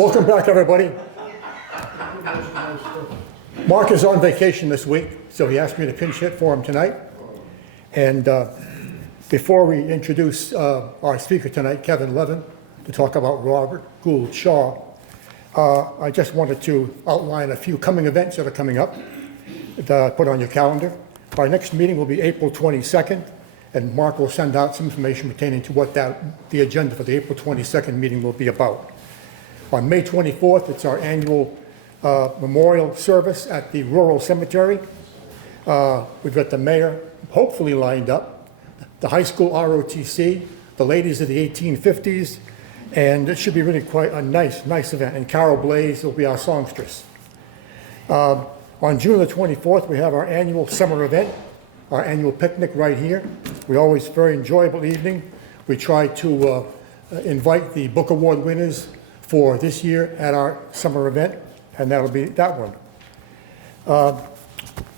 Welcome back, everybody. Mark is on vacation this week, so he asked me to pinch hit for him tonight. And before we introduce our speaker tonight, Kevin Levin, to talk about Robert Gould Shaw, I just wanted to outline a few coming events that are coming up to put on your calendar. Our next meeting will be April 22nd, and Mark will send out some information pertaining to what the agenda for the April 22nd meeting will be about. On May 24th, it's our annual memorial service at the rural cemetery. We've got the mayor hopefully lined up, the high school ROTC, the ladies of the 1850s, and it should be really quite a nice event. And Carol Blaze will be our songstress. On June the 24th, we have our annual summer event, our annual picnic right here. We always very enjoyable evening. We try to invite the book award winners for this year at our summer event, and that'll be that one.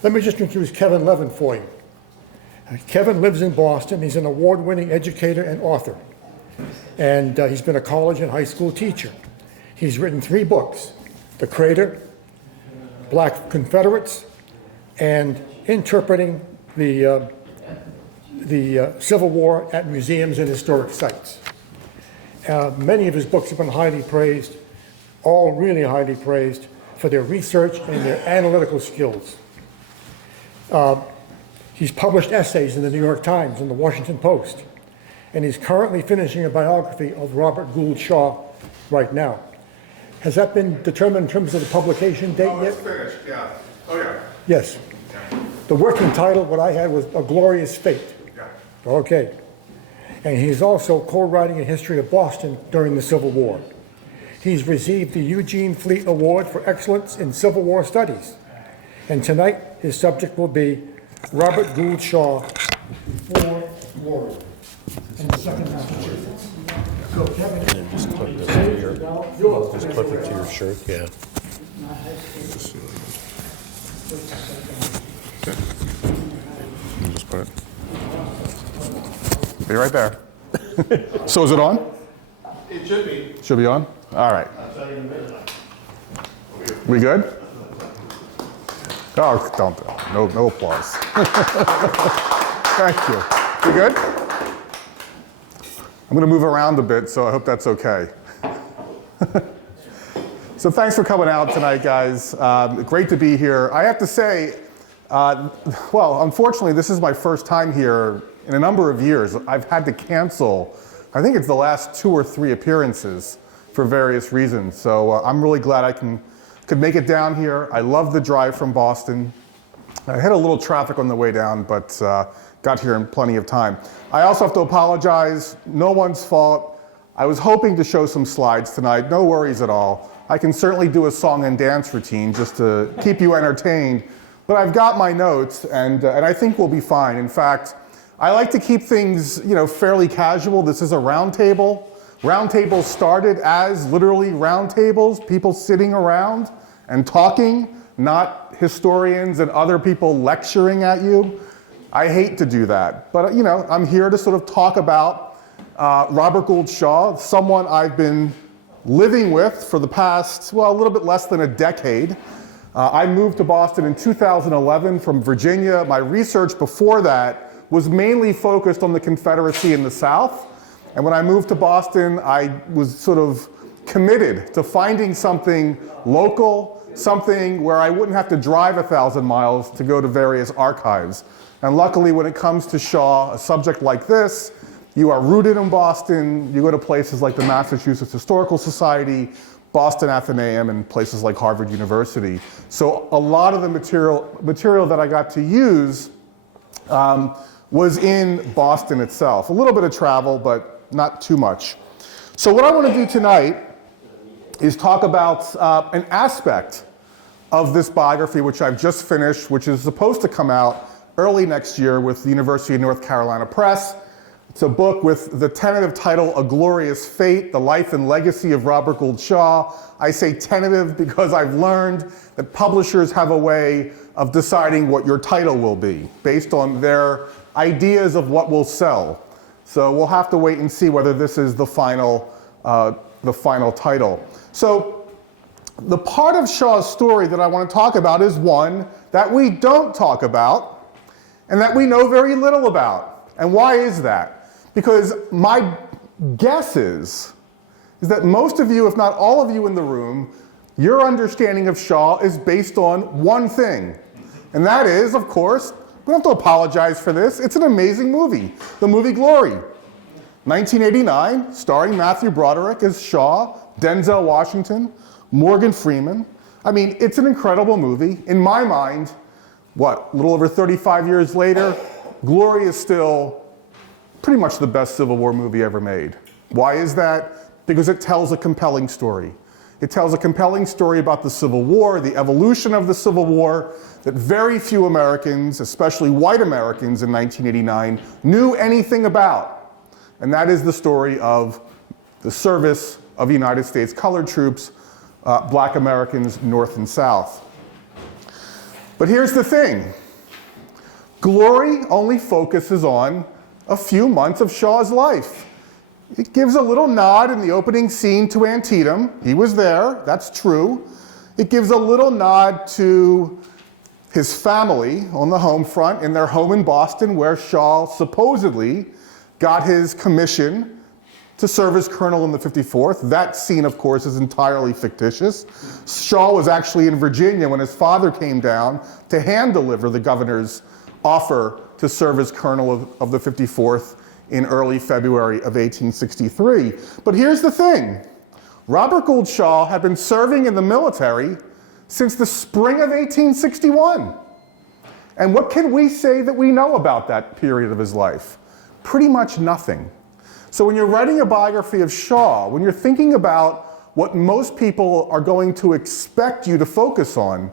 Let me just introduce Kevin Levin for you. Kevin lives in Boston. He's an award-winning educator and author, and he's been a college and high school teacher. He's written 3 books: The Crater, Black Confederates, and Interpreting the Civil War at Museums and Historic Sites. Many of his books have been highly praised, all really highly praised for their research and their analytical skills. He's published essays in the New York Times and the Washington Post, and he's currently finishing a biography of Robert Gould Shaw right now. Has that been determined in terms of the publication date yet? It's finished, yeah. Oh, yeah. Yes. The working title, what I had, was A Glorious Fate. Yeah. Okay. And he's also co-writing a history of Boston during the Civil War. He's received the Eugene Fleet Award for Excellence in Civil War Studies. And tonight, his subject will be Robert Gould Shaw, War Warrior, and the Second Massachusetts. So, Kevin, And then just clip this to your, just clip it to your shirt, yeah. Just put it. Be right there. So is it on? It should be. Should be on? All right. We good? Oh, don't. No applause. Thank you. We good? I'm going to move around a bit, so I hope that's okay. So thanks for coming out tonight, guys. Great to be here. I have to say, well, unfortunately, this is my first time here in a number of years. I've had to cancel, I think it's the last 2 or 3 appearances for various reasons. So I'm really glad I could make it down here. I love the drive from Boston. I had a little traffic on the way down, but got here in plenty of time. I also have to apologize, no one's fault. I was hoping to show some slides tonight, no worries at all. I can certainly do a song and dance routine just to keep you entertained, but I've got my notes and I think we'll be fine. In fact, I like to keep things, fairly casual. This is a round table. Round tables started as literally round tables, people sitting around and talking, not historians and other people lecturing at you. I hate to do that, but I'm here to sort of talk about Robert Gould Shaw, someone I've been living with for the past, well, a little bit less than a decade. I moved to Boston in 2011 from Virginia. My research before that was mainly focused on the Confederacy in the South. And when I moved to Boston, I was sort of committed to finding something local, something where I wouldn't have to drive 1,000 miles to go to various archives. And luckily, when it comes to Shaw, a subject like this, you are rooted in Boston. You go to places like the Massachusetts Historical Society, Boston Athenaeum, and places like Harvard University. So a lot of the material that I got to use was in Boston itself. A little bit of travel, but not too much. So what I want to do tonight is talk about an aspect of this biography, which I've just finished, which is supposed to come out early next year with the University of North Carolina Press. It's a book with the tentative title, A Glorious Fate, The Life and Legacy of Robert Gould Shaw. I say tentative because I've learned that publishers have a way of deciding what your title will be based on their ideas of what will sell. So we'll have to wait and see whether this is the final title. So the part of Shaw's story that I want to talk about is one that we don't talk about and that we know very little about. And why is that? Because my guess is that most of you, if not all of you in the room, your understanding of Shaw is based on one thing. And that is, of course, we don't have to apologize for this, it's an amazing movie, the movie Glory. 1989, starring Matthew Broderick as Shaw, Denzel Washington, Morgan Freeman. I mean, it's an incredible movie. In my mind, a little over 35 years later, Glory is still pretty much the best Civil War movie ever made. Why is that? Because it tells a compelling story. It tells a compelling story about the Civil War, the evolution of the Civil War, that very few Americans, especially white Americans in 1989, knew anything about. And that is the story of the service of United States colored troops, black Americans, North and South. But here's the thing. Glory only focuses on a few months of Shaw's life. It gives a little nod in the opening scene to Antietam. He was there, that's true. It gives a little nod to his family on the home front in their home in Boston, where Shaw supposedly got his commission to serve as colonel in the 54th. That scene, of course, is entirely fictitious. Shaw was actually in Virginia when his father came down to hand deliver the governor's offer to serve as colonel of the 54th in early February of 1863. But here's the thing. Robert Gould Shaw had been serving in the military since the spring of 1861. And what can we say that we know about that period of his life? Pretty much nothing. So when you're writing a biography of Shaw, when you're thinking about what most people are going to expect you to focus on,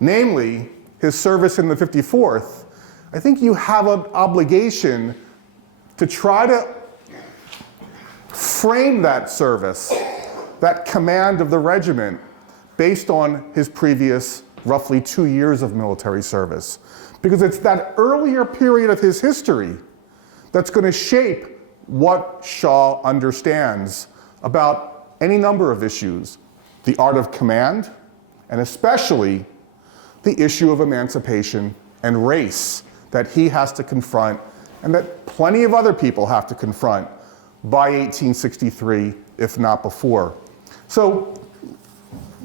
namely his service in the 54th, I think you have an obligation to try to frame that service, that command of the regiment, based on his previous roughly 2 years of military service. Because it's that earlier period of his history that's going to shape what Shaw understands about any number of issues. The art of command, and especially the issue of emancipation and race that he has to confront and that plenty of other people have to confront by 1863, if not before. So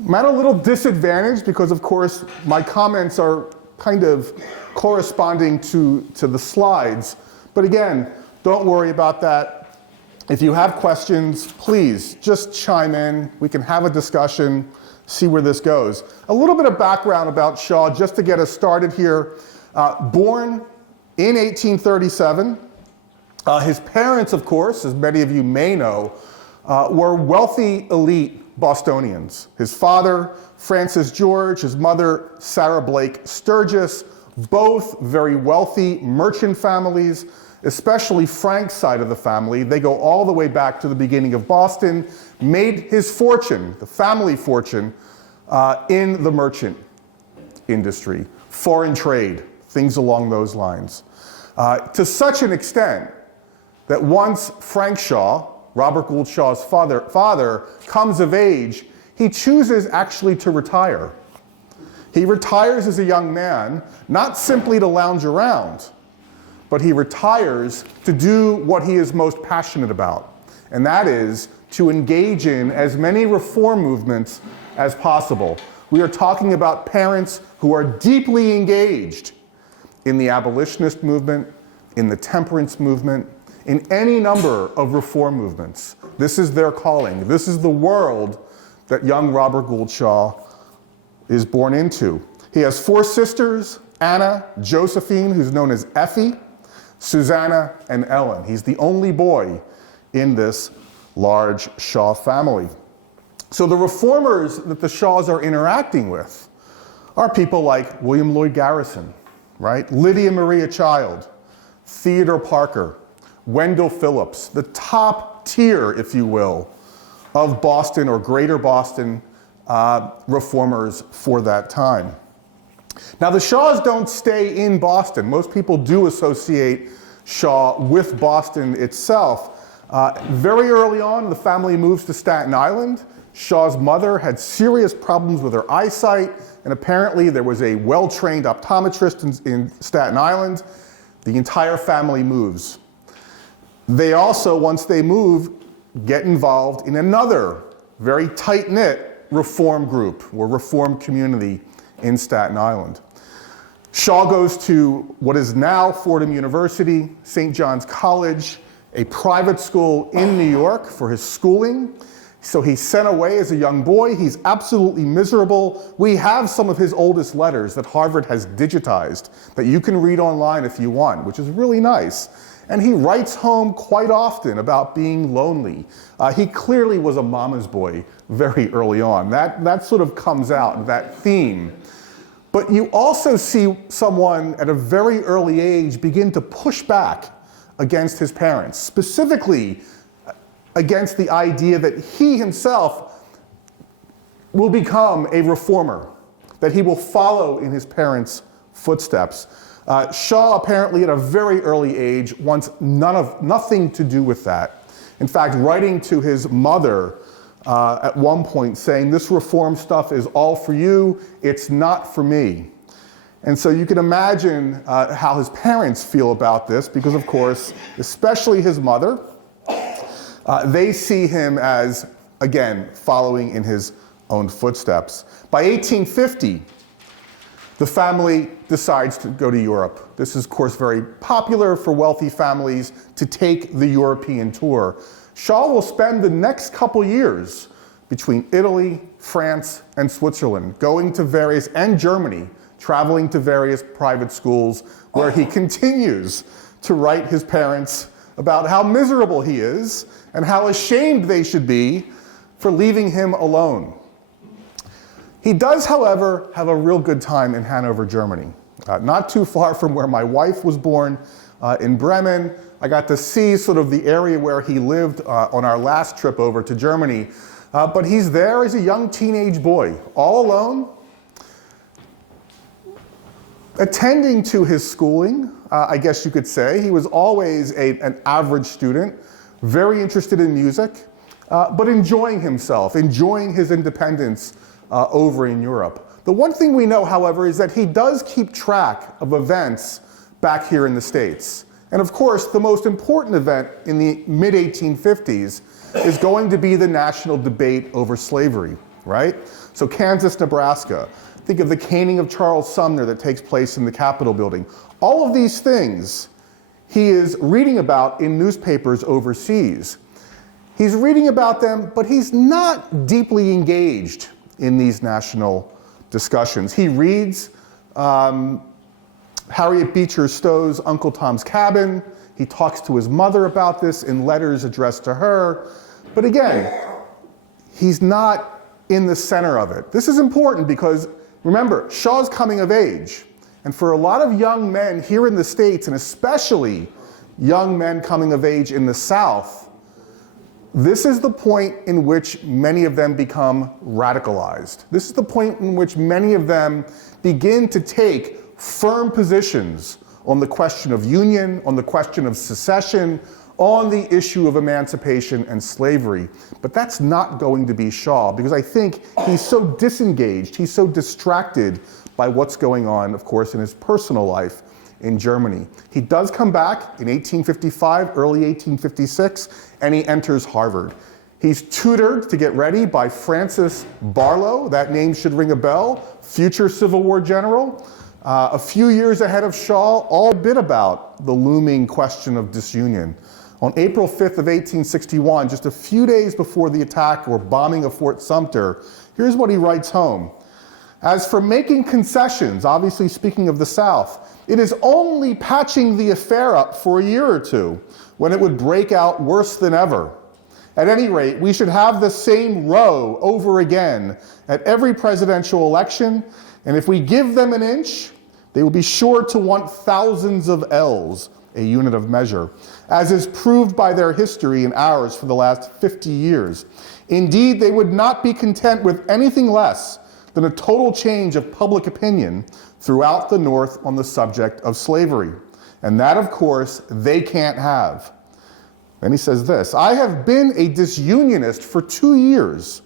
I'm at a little disadvantage because, of course, my comments are kind of corresponding to the slides. But again, don't worry about that. If you have questions, please just chime in. We can have a discussion, see where this goes. A little bit of background about Shaw, just to get us started here. Born in 1837, his parents, of course, as many of you may know, were wealthy elite Bostonians. His father, Francis George, his mother, Sarah Blake Sturgis, both very wealthy merchant families, especially Frank's side of the family. They go all the way back to the beginning of Boston, made his fortune, the family fortune, in the merchant industry, foreign trade, things along those lines. To such an extent that once Frank Shaw, Robert Gould Shaw's father, comes of age, he chooses actually to retire. He retires as a young man, not simply to lounge around, but he retires to do what he is most passionate about, and that is to engage in as many reform movements as possible. We are talking about parents who are deeply engaged in the abolitionist movement, in the temperance movement, in any number of reform movements. This is their calling. This is the world that young Robert Gould Shaw is born into. He has 4 sisters, Anna, Josephine, who's known as Effie, Susanna, and Ellen. He's the only boy in this large Shaw family. So the reformers that the Shaws are interacting with are people like William Lloyd Garrison, right? Lydia Maria Child, Theodore Parker, Wendell Phillips, the top tier, if you will, of Boston or Greater Boston reformers for that time. Now, the Shaws don't stay in Boston. Most people do associate Shaw with Boston itself. Very early on, the family moves to Staten Island. Shaw's mother had serious problems with her eyesight, and apparently there was a well-trained optometrist in Staten Island. The entire family moves. They also, once they move, get involved in another very tight-knit reform group or reform community in Staten Island. Shaw goes to what is now Fordham University, St. John's College, a private school in New York for his schooling. So he's sent away as a young boy. He's absolutely miserable. We have some of his oldest letters that Harvard has digitized that you can read online if you want, which is really nice. And he writes home quite often about being lonely. He clearly was a mama's boy very early on. That sort of comes out, that theme. But you also see someone at a very early age begin to push back against his parents, specifically against the idea that he himself will become a reformer, that he will follow in his parents' footsteps. Shaw apparently at a very early age wants nothing to do with that. In fact, writing to his mother at one point saying, "This reform stuff is all for you, it's not for me." And so you can imagine how his parents feel about this, because of course, especially his mother, they see him as, again, following in his own footsteps. By 1850, the family decides to go to Europe. This is, of course, very popular for wealthy families to take the European tour. Shaw will spend the next couple years between Italy, France, and Switzerland, going to various, and Germany, traveling to various private schools where he continues to write his parents about how miserable he is and how ashamed they should be for leaving him alone. He does, however, have a real good time in Hanover, Germany. Not too far from where my wife was born, in Bremen. I got to see sort of the area where he lived on our last trip over to Germany. But he's there as a young teenage boy, all alone, attending to his schooling, I guess you could say. He was always an average student, very interested in music, but enjoying himself, enjoying his independence over in Europe. The one thing we know, however, is that he does keep track of events back here in the States. And of course, the most important event in the mid-1850s is going to be the national debate over slavery, right? So Kansas, Nebraska. Think of the caning of Charles Sumner that takes place in the Capitol building. All of these things he is reading about in newspapers overseas. He's reading about them, but he's not deeply engaged in these national discussions. He reads Harriet Beecher Stowe's Uncle Tom's Cabin. He talks to his mother about this in letters addressed to her. But again, he's not in the center of it. This is important because, remember, Shaw's coming of age. And for a lot of young men here in the States, and especially young men coming of age in the South, this is the point in which many of them become radicalized. This is the point in which many of them begin to take firm positions on the question of union, on the question of secession, on the issue of emancipation and slavery. But that's not going to be Shaw, because I think he's so disengaged, he's so distracted by what's going on, of course, in his personal life in Germany. He does come back in 1855, early 1856, and he enters Harvard. He's tutored to get ready by Francis Barlow. That name should ring a bell, future Civil War general. A few years ahead of Shaw, all a bit about the looming question of disunion. On April 5th of 1861, just a few days before the attack or bombing of Fort Sumter, here's what he writes home. As for making concessions, obviously speaking of the South, it is only patching the affair up for a year or two, when it would break out worse than ever. At any rate, we should have the same row over again at every presidential election, and if we give them an inch, they will be sure to want thousands of ells, a unit of measure, as is proved by their history and ours for the last 50 years. Indeed, they would not be content with anything less than a total change of public opinion throughout the North on the subject of slavery. And that, of course, they can't have. Then he says this, I have been a disunionist for 2 years,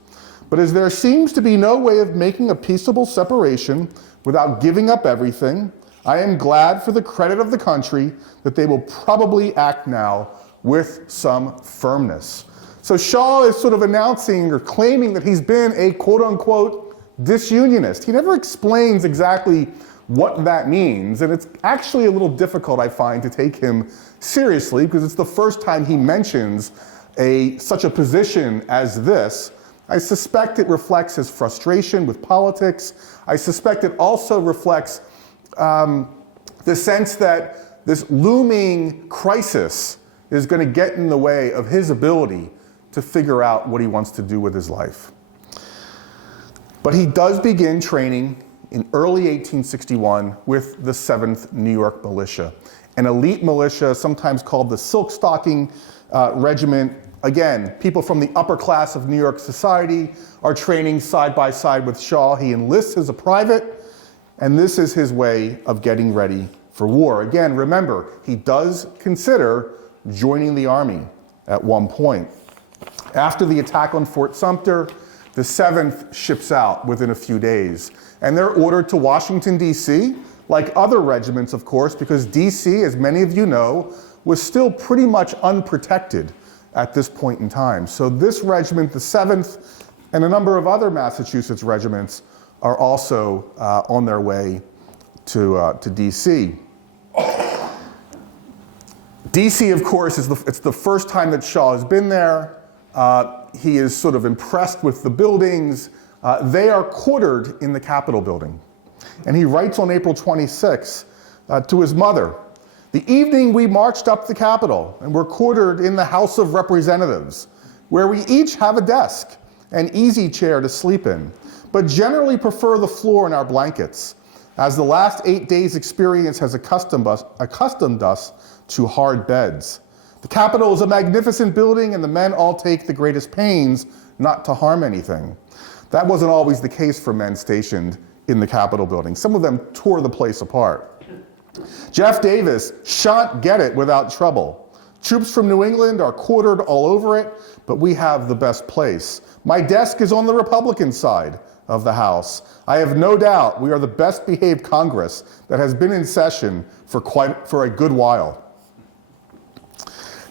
But as there seems to be no way of making a peaceable separation without giving up everything, I am glad for the credit of the country that they will probably act now with some firmness. So Shaw is sort of announcing or claiming that he's been a quote-unquote disunionist. He never explains exactly what that means, and it's actually a little difficult, I find, to take him seriously because it's the first time he mentions such a position as this. I suspect it reflects his frustration with politics. I suspect it also reflects the sense that this looming crisis is going to get in the way of his ability to figure out what he wants to do with his life. But he does begin training in early 1861 with the 7th New York Militia, an elite militia sometimes called the Silk Stocking Regiment. Again, people from the upper class of New York society are training side by side with Shaw. He enlists as a private, and this is his way of getting ready for war. Again, remember, he does consider joining the army at one point. After the attack on Fort Sumter, the 7th ships out within a few days, and they're ordered to Washington, D.C., like other regiments, of course, because D.C., as many of you know, was still pretty much unprotected at this point in time. So this regiment, the 7th, and a number of other Massachusetts regiments are also on their way to D.C. D.C., of course, it's the first time that Shaw has been there. He is sort of impressed with the buildings. They are quartered in the Capitol building. And he writes on April 26 to his mother, "The evening we marched up the Capitol and were quartered in the House of Representatives, where we each have a desk, an easy chair to sleep in, but generally prefer the floor in our blankets, as the last 8 days' experience has accustomed us to hard beds. The Capitol is a magnificent building and the men all take the greatest pains not to harm anything." That wasn't always the case for men stationed in the Capitol building. Some of them tore the place apart. Jeff Davis shan't get it without trouble. Troops from New England are quartered all over it, but we have the best place. My desk is on the Republican side of the House. I have no doubt we are the best behaved Congress that has been in session for a good while.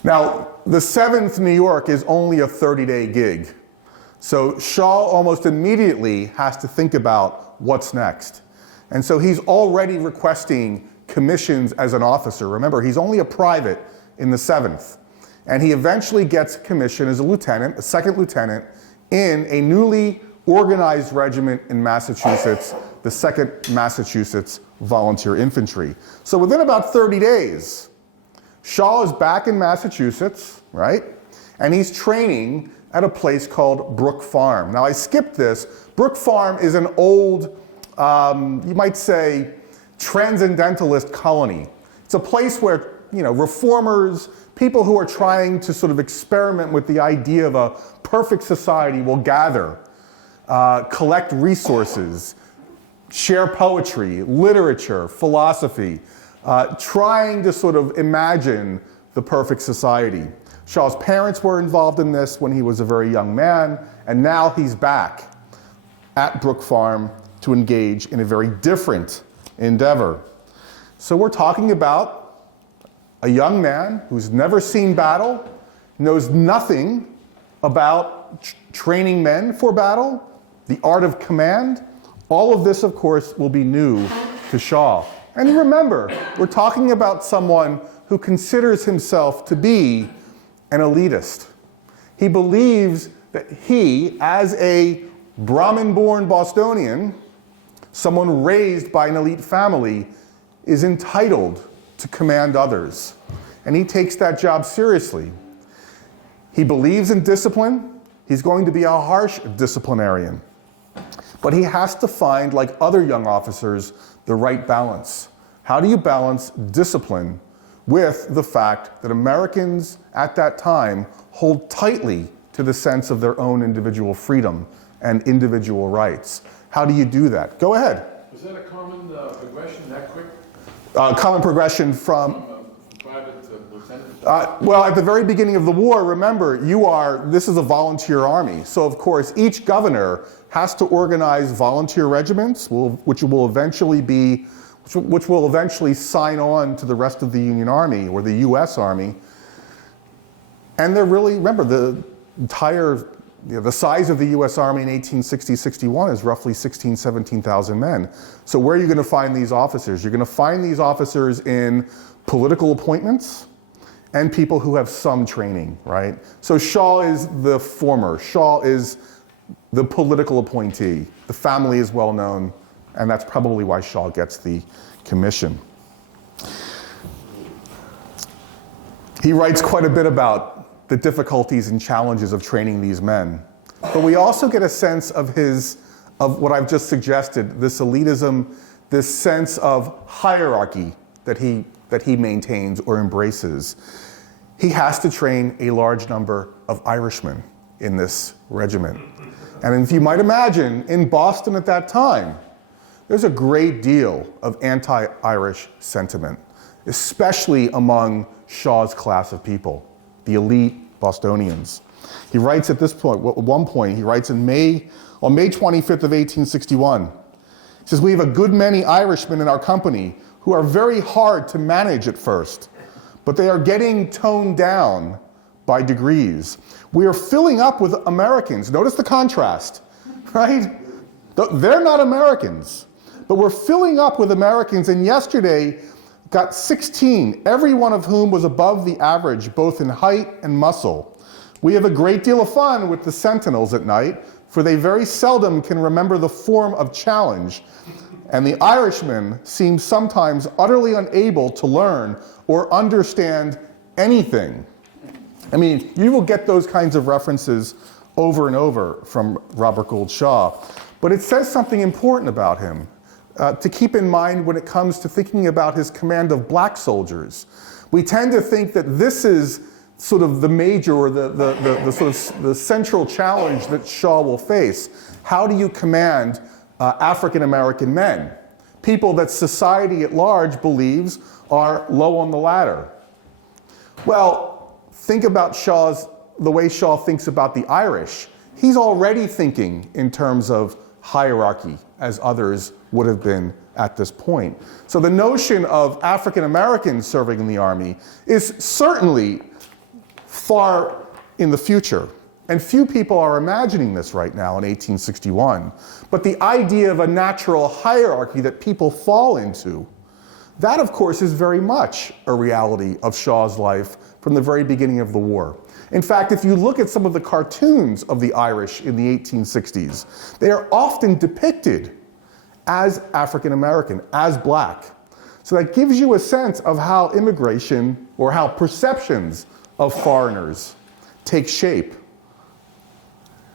Now, the 7th New York is only a 30-day gig. So Shaw almost immediately has to think about what's next. And so he's already requesting commissions as an officer. Remember, he's only a private in the 7th. And he eventually gets a commission as a lieutenant, a second lieutenant, in a newly organized regiment in Massachusetts, the 2nd Massachusetts Volunteer Infantry. So within about 30 days, Shaw is back in Massachusetts, right? And he's training at a place called Brook Farm. Now I skipped this. Brook Farm is an old, you might say, transcendentalist colony. It's a place where, reformers, people who are trying to sort of experiment with the idea of a perfect society will gather, collect resources, share poetry, literature, philosophy, trying to sort of imagine the perfect society. Shaw's parents were involved in this when he was a very young man, and now he's back at Brook Farm to engage in a very different endeavor. So we're talking about a young man who's never seen battle, knows nothing about training men for battle, the art of command. All of this, of course, will be new to Shaw. And remember, we're talking about someone who considers himself to be an elitist. He believes that he, as a Brahmin-born Bostonian, someone raised by an elite family, is entitled to command others. And he takes that job seriously. He believes in discipline. He's going to be a harsh disciplinarian. But he has to find, like other young officers, the right balance. How do you balance discipline with the fact that Americans at that time hold tightly to the sense of their own individual freedom and individual rights? How do you do that? Go ahead. Was that a common progression that quick? Common progression from Private to lieutenant? Well, at the very beginning of the war, remember, this is a volunteer army. So, of course, each governor has to organize volunteer regiments, which will eventually sign on to the rest of the Union Army or the U.S. Army. And they're really, remember, the size of the U.S. Army in 1860-61 is roughly 16,000, 17,000 men. So where are you going to find these officers? You're going to find these officers in political appointments and people who have some training, right? So Shaw is the former. Shaw is the political appointee. The family is well known, and that's probably why Shaw gets the commission. He writes quite a bit about the difficulties and challenges of training these men. But we also get a sense of what I've just suggested, this elitism, this sense of hierarchy that he maintains or embraces. He has to train a large number of Irishmen in this regiment. And if you might imagine, in Boston at that time, there's a great deal of anti-Irish sentiment, especially among Shaw's class of people, the elite Bostonians. He writes at one point, he writes on May 25th of 1861, he says, "We have a good many Irishmen in our company who are very hard to manage at first, but they are getting toned down by degrees. We are filling up with Americans." Notice the contrast, right? They're not Americans, but we're filling up with Americans, and yesterday got 16, every one of whom was above the average, both in height and muscle. We have a great deal of fun with the sentinels at night, for they very seldom can remember the form of challenge, and the Irishmen seem sometimes utterly unable to learn or understand anything. I mean, you will get those kinds of references over and over from Robert Gould Shaw, but it says something important about him. To keep in mind when it comes to thinking about his command of black soldiers. We tend to think that this is sort of the major or the central challenge that Shaw will face. How do you command African American men? People that society at large believes are low on the ladder. Well, think about the way Shaw thinks about the Irish. He's already thinking in terms of hierarchy, as others would have been at this point. So the notion of African Americans serving in the army is certainly far in the future. And few people are imagining this right now in 1861. But the idea of a natural hierarchy that people fall into, that of course is very much a reality of Shaw's life from the very beginning of the war. In fact, if you look at some of the cartoons of the Irish in the 1860s, they are often depicted as African American, as black. So that gives you a sense of how immigration, or how perceptions of foreigners take shape,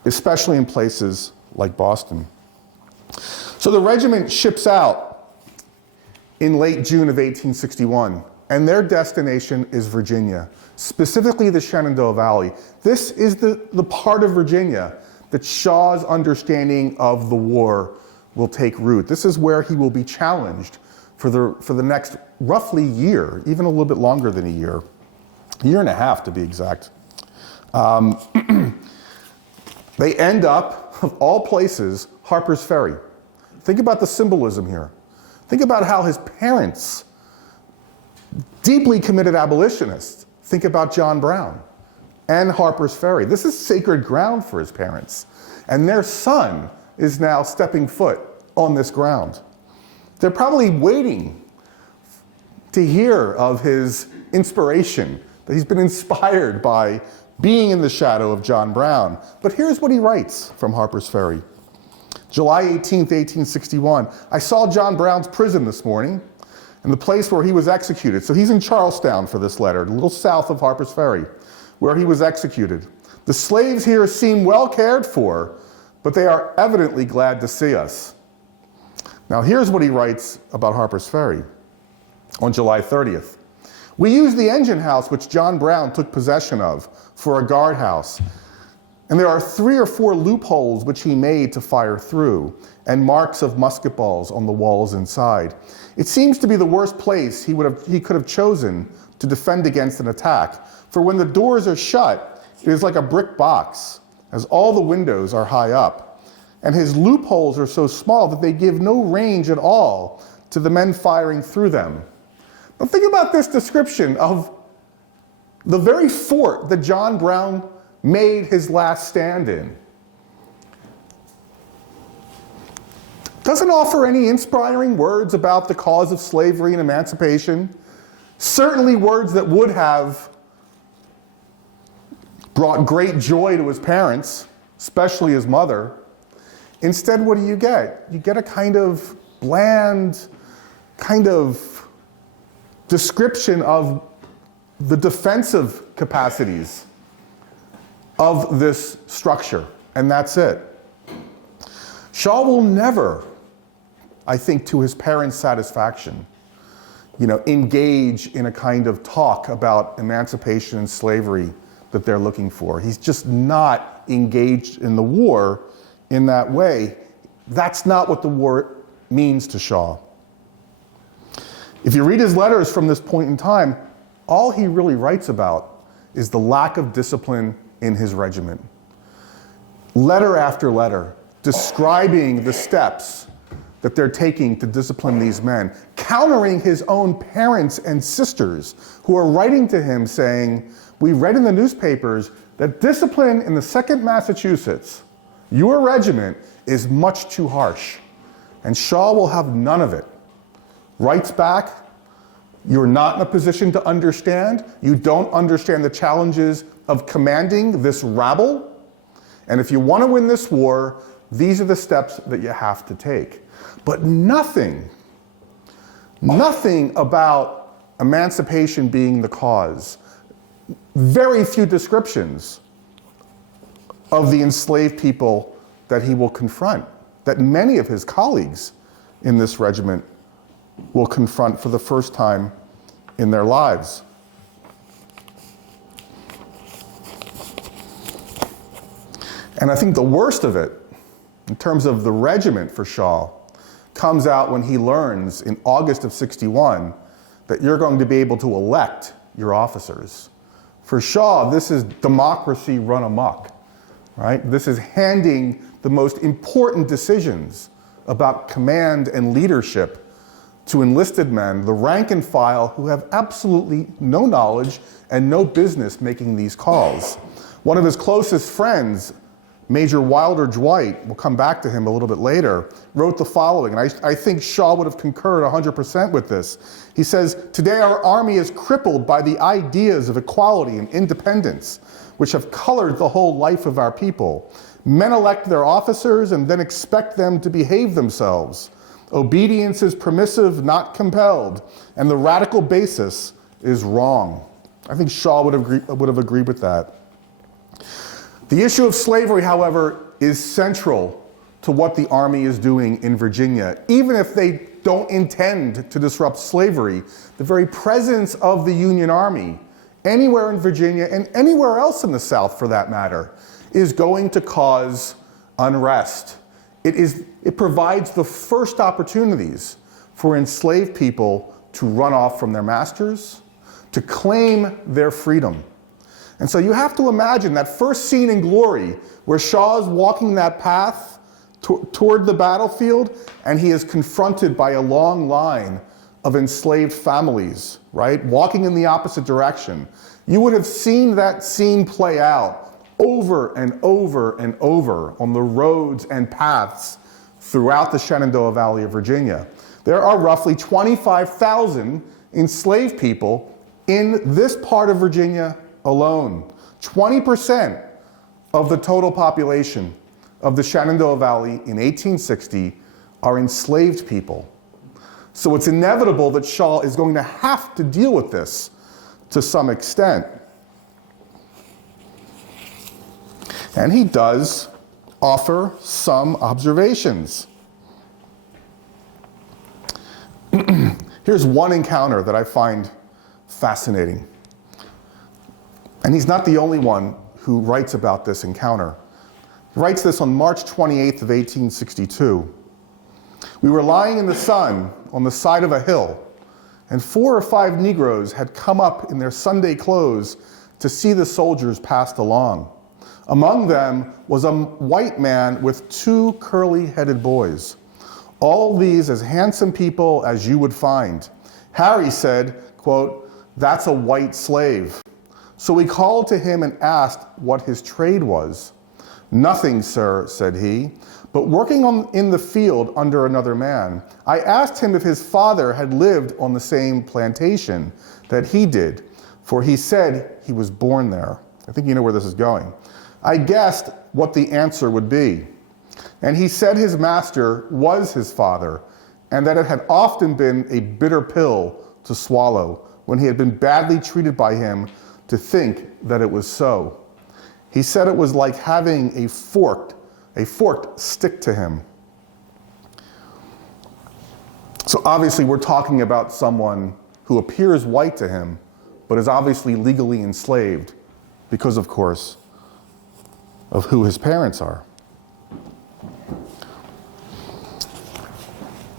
especially in places like Boston. So the regiment ships out in late June of 1861, and their destination is Virginia, specifically the Shenandoah Valley. This is the part of Virginia that Shaw's understanding of the war will take root. This is where he will be challenged for the next roughly year, even a little bit longer than a year and a half to be exact. They end up, of all places, Harper's Ferry. Think about the symbolism here. Think about how his parents, deeply committed abolitionists, think about John Brown and Harper's Ferry. This is sacred ground for his parents. And their son is now stepping foot on this ground. They're probably waiting to hear of his inspiration, that he's been inspired by being in the shadow of John Brown. But here's what he writes from Harper's Ferry. July 18th, 1861. I saw John Brown's prison this morning and the place where he was executed. So he's in Charlestown for this letter, a little south of Harper's Ferry, where he was executed. The slaves here seem well cared for, but they are evidently glad to see us. Now here's what he writes about Harper's Ferry on July 30th. We used the engine house which John Brown took possession of for a guardhouse, and there are 3 or 4 loopholes which he made to fire through, and marks of musket balls on the walls inside. It seems to be the worst place he could have chosen to defend against an attack. For when the doors are shut, it is like a brick box, as all the windows are high up. And his loopholes are so small that they give no range at all to the men firing through them. But think about this description of the very fort that John Brown made his last stand in. Doesn't offer any inspiring words about the cause of slavery and emancipation. Certainly words that would have brought great joy to his parents, especially his mother. Instead, what do? You get a kind of bland, kind of description of the defensive capacities of this structure, and that's it. Shaw will never, I think, to his parents' satisfaction, engage in a kind of talk about emancipation and slavery that they're looking for. He's just not engaged in the war in that way. That's not what the war means to Shaw. If you read his letters from this point in time, all he really writes about is the lack of discipline in his regiment. Letter after letter, describing the steps that they're taking to discipline these men, countering his own parents and sisters who are writing to him saying, we read in the newspapers that discipline in the 2nd Massachusetts, your regiment, is much too harsh. And Shaw will have none of it. Writes back, you're not in a position to understand. You don't understand the challenges of commanding this rabble. And if you want to win this war, these are the steps that you have to take. But nothing about emancipation being the cause. Very few descriptions of the enslaved people that he will confront, that many of his colleagues in this regiment will confront for the first time in their lives. And I think the worst of it, in terms of the regiment for Shaw, comes out when he learns in August of '61 that you're going to be able to elect your officers. For Shaw, this is democracy run amok, right? This is handing the most important decisions about command and leadership to enlisted men, the rank and file, who have absolutely no knowledge and no business making these calls. One of his closest friends, Major Wilder Dwight, we'll come back to him a little bit later, wrote the following, and I think Shaw would have concurred 100% with this. He says, today our army is crippled by the ideas of equality and independence, which have colored the whole life of our people. Men elect their officers and then expect them to behave themselves. Obedience is permissive, not compelled, and the radical basis is wrong. I think Shaw would have agreed with that. The issue of slavery, however, is central to what the Army is doing in Virginia. Even if they don't intend to disrupt slavery, the very presence of the Union Army, anywhere in Virginia and anywhere else in the South for that matter, is going to cause unrest. It provides the first opportunities for enslaved people to run off from their masters, to claim their freedom. And so you have to imagine that first scene in Glory where Shaw is walking that path toward the battlefield and he is confronted by a long line of enslaved families, right? Walking in the opposite direction. You would have seen that scene play out over and over and over on the roads and paths throughout the Shenandoah Valley of Virginia. There are roughly 25,000 enslaved people in this part of Virginia alone. 20% of the total population of the Shenandoah Valley in 1860 are enslaved people. So it's inevitable that Shaw is going to have to deal with this to some extent. And he does offer some observations. Here's one encounter that I find fascinating. And he's not the only one who writes about this encounter. He writes this on March 28th of 1862. We were lying in the sun on the side of a hill, and 4 or 5 Negroes had come up in their Sunday clothes to see the soldiers passed along. Among them was a white man with 2 curly-headed boys. All these as handsome people as you would find. Harry said, quote, "That's a white slave." So we called to him and asked what his trade was. "Nothing, sir," said he, "but working in the field under another man. I asked him if his father had lived on the same plantation that he did, for he said he was born there." I think you know where this is going. I guessed what the answer would be. And he said his master was his father, and that it had often been a bitter pill to swallow when he had been badly treated by him to think that it was so. He said it was like having a forked stick to him. So obviously we're talking about someone who appears white to him, but is obviously legally enslaved because, of course, of who his parents are.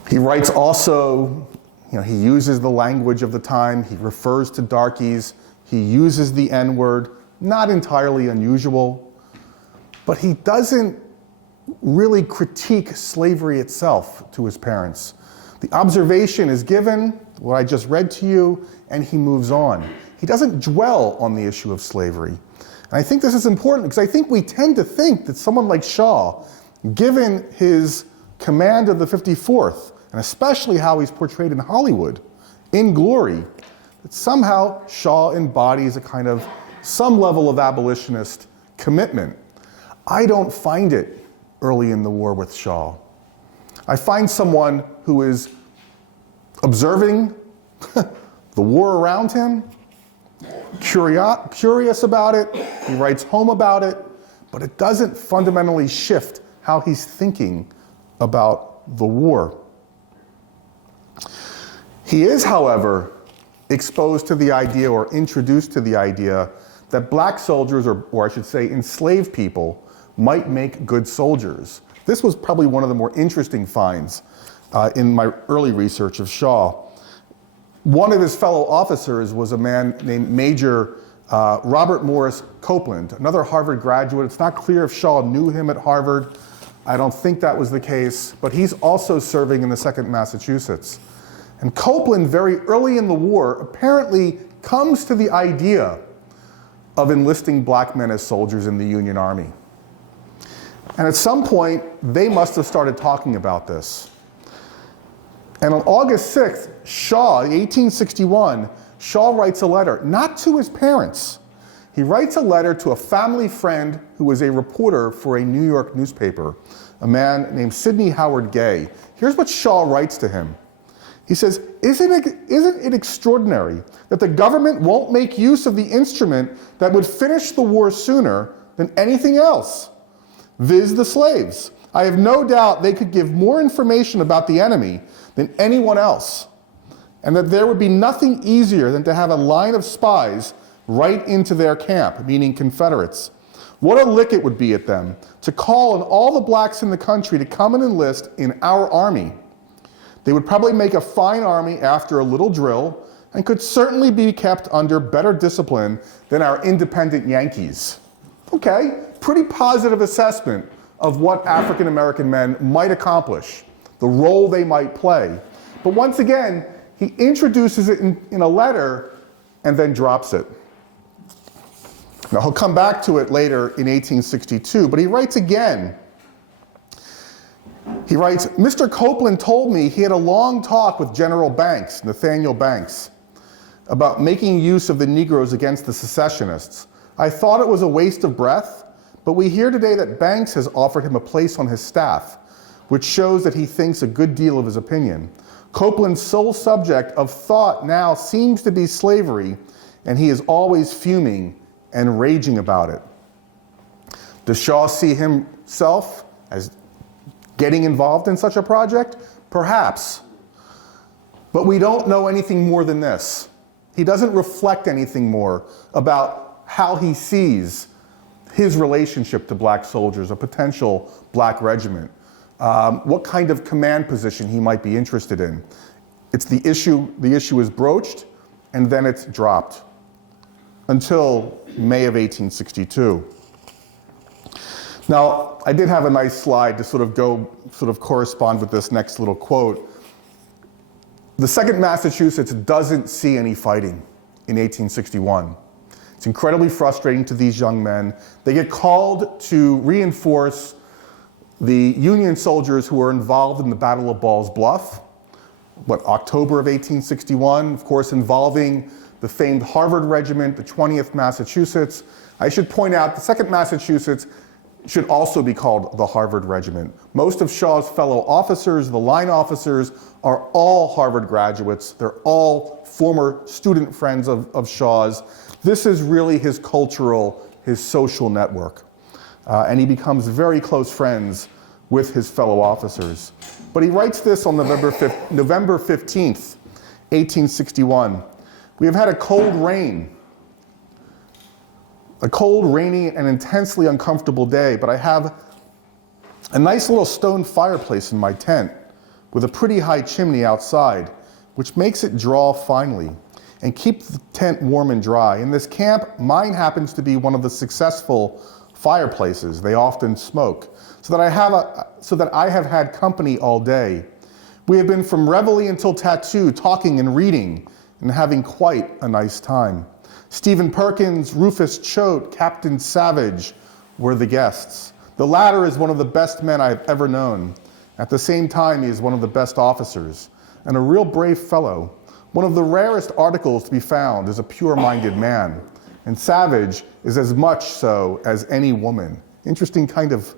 He writes also, he uses the language of the time, he refers to darkies, he uses the N-word, not entirely unusual, but he doesn't really critique slavery itself to his parents. The observation is given, what I just read to you, and he moves on. He doesn't dwell on the issue of slavery. And I think this is important because I think we tend to think that someone like Shaw, given his command of the 54th, and especially how he's portrayed in Hollywood, in glory, that somehow Shaw embodies a kind of some level of abolitionist commitment. I don't find it early in the war with Shaw. I find someone who is observing the war around him, curious about it, he writes home about it, but it doesn't fundamentally shift how he's thinking about the war. He is, however, exposed to the idea or introduced to the idea that black soldiers, or I should say enslaved people, might make good soldiers. This was probably one of the more interesting finds in my early research of Shaw. One of his fellow officers was a man named Major Robert Morris Copeland, another Harvard graduate. It's not clear if Shaw knew him at Harvard. I don't think that was the case, but he's also serving in the 2nd Massachusetts. And Copeland, very early in the war, apparently comes to the idea of enlisting black men as soldiers in the Union Army. And at some point, they must have started talking about this. And on August 6th, Shaw, 1861, Shaw writes a letter, not to his parents. He writes a letter to a family friend who was a reporter for a New York newspaper, a man named Sidney Howard Gay. Here's what Shaw writes to him. He says, isn't it extraordinary that the government won't make use of the instrument that would finish the war sooner than anything else, viz. The slaves? I have no doubt they could give more information about the enemy than anyone else, and that there would be nothing easier than to have a line of spies right into their camp, meaning Confederates. What a lick it would be at them to call on all the blacks in the country to come and enlist in our army. They would probably make a fine army after a little drill and could certainly be kept under better discipline than our independent Yankees. Okay, pretty positive assessment of what African American men might accomplish, the role they might play. But once again, he introduces it in a letter and then drops it. Now, he'll come back to it later in 1862, but he writes again. He writes, Mr. Copeland told me he had a long talk with General Banks, Nathaniel Banks, about making use of the Negroes against the secessionists. I thought it was a waste of breath, but we hear today that Banks has offered him a place on his staff, which shows that he thinks a good deal of his opinion. Copeland's sole subject of thought now seems to be slavery, and he is always fuming and raging about it. Does Shaw see himself as getting involved in such a project? Perhaps. But we don't know anything more than this. He doesn't reflect anything more about how he sees his relationship to black soldiers, a potential black regiment, what kind of command position he might be interested in. It's the issue is broached, and then it's dropped until May of 1862. Now, I did have a nice slide to sort of correspond with this next little quote. The 2nd Massachusetts doesn't see any fighting in 1861. It's incredibly frustrating to these young men. They get called to reinforce the Union soldiers who were involved in the Battle of Ball's Bluff, October of 1861, of course, involving the famed Harvard Regiment, the 20th Massachusetts. I should point out the 2nd Massachusetts should also be called the Harvard Regiment. Most of Shaw's fellow officers, the line officers, are all Harvard graduates. They're all former student friends of Shaw's. This is really his cultural, his social network. And he becomes very close friends with his fellow officers. But he writes this on November 15th, 1861. We have had a cold, rainy, and intensely uncomfortable day, but I have a nice little stone fireplace in my tent with a pretty high chimney outside, which makes it draw finely and keep the tent warm and dry. In this camp, mine happens to be one of the successful fireplaces. They often smoke, so that I have had company all day. We have been from reveille until tattoo, talking and reading, and having quite a nice time. Stephen Perkins, Rufus Choate, Captain Savage were the guests. The latter is one of the best men I have ever known. At the same time, he is one of the best officers, and a real brave fellow. One of the rarest articles to be found is a pure-minded man, and Savage is as much so as any woman. Interesting kind of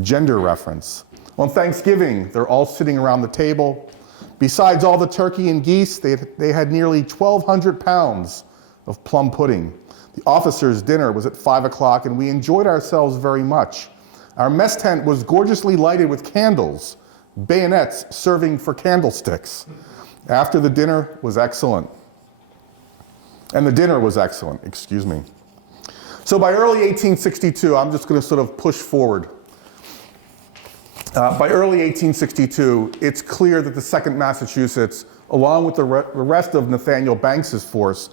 gender reference. On Thanksgiving, they're all sitting around the table. Besides all the turkey and geese, they had nearly 1,200 pounds of plum pudding. The officers' dinner was at 5 o'clock, and we enjoyed ourselves very much. Our mess tent was gorgeously lighted with candles, bayonets serving for candlesticks. After the dinner was excellent. And the dinner was excellent, excuse me. So by early 1862, I'm just going to sort of push forward. By early 1862, it's clear that the 2nd Massachusetts, along with the rest of Nathaniel Banks's force,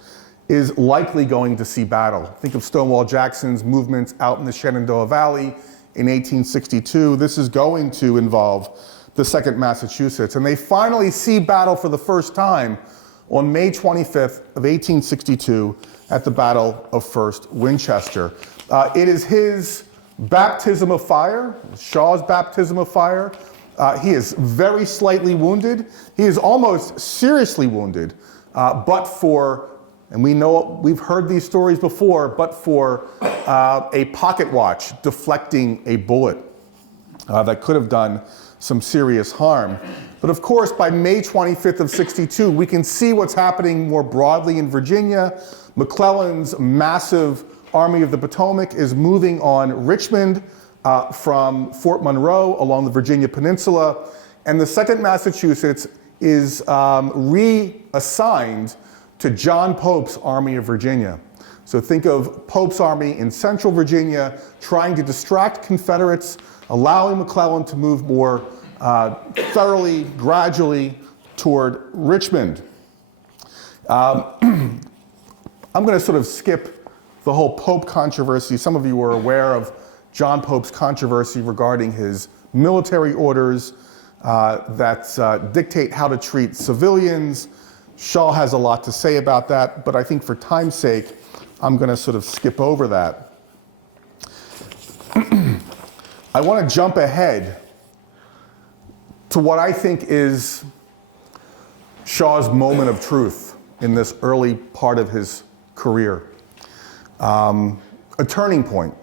is likely going to see battle. Think of Stonewall Jackson's movements out in the Shenandoah Valley in 1862. This is going to involve the 2nd Massachusetts. And they finally see battle for the first time on May 25th of 1862 at the Battle of First Winchester. It is his baptism of fire, Shaw's baptism of fire. He is very slightly wounded. He is almost seriously wounded, but for, and we've heard these stories before, but for a pocket watch deflecting a bullet that could have done some serious harm. But of course, by May 25th of 62, we can see what's happening more broadly in Virginia. McClellan's massive Army of the Potomac is moving on Richmond from Fort Monroe along the Virginia Peninsula, and the 2nd Massachusetts is reassigned to John Pope's Army of Virginia. So think of Pope's army in central Virginia trying to distract Confederates, allowing McClellan to move more thoroughly, gradually toward Richmond. I'm going to sort of skip the whole Pope controversy. Some of you are aware of John Pope's controversy regarding his military orders that dictate how to treat civilians. Shaw has a lot to say about that, but I think for time's sake, I'm going to sort of skip over that. I want to jump ahead to what I think is Shaw's moment of truth in this early part of his career. A turning point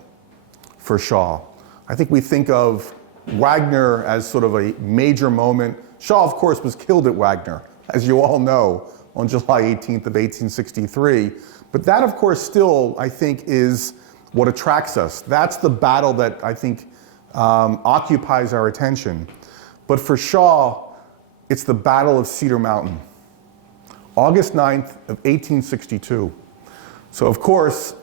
for Shaw. I think we think of Wagner as sort of a major moment. Shaw, of course, was killed at Wagner, as you all know, on July 18th of 1863. But that, of course, still, I think, is what attracts us. That's the battle that I think occupies our attention. But for Shaw, it's the Battle of Cedar Mountain, August 9th of 1862. So, of course,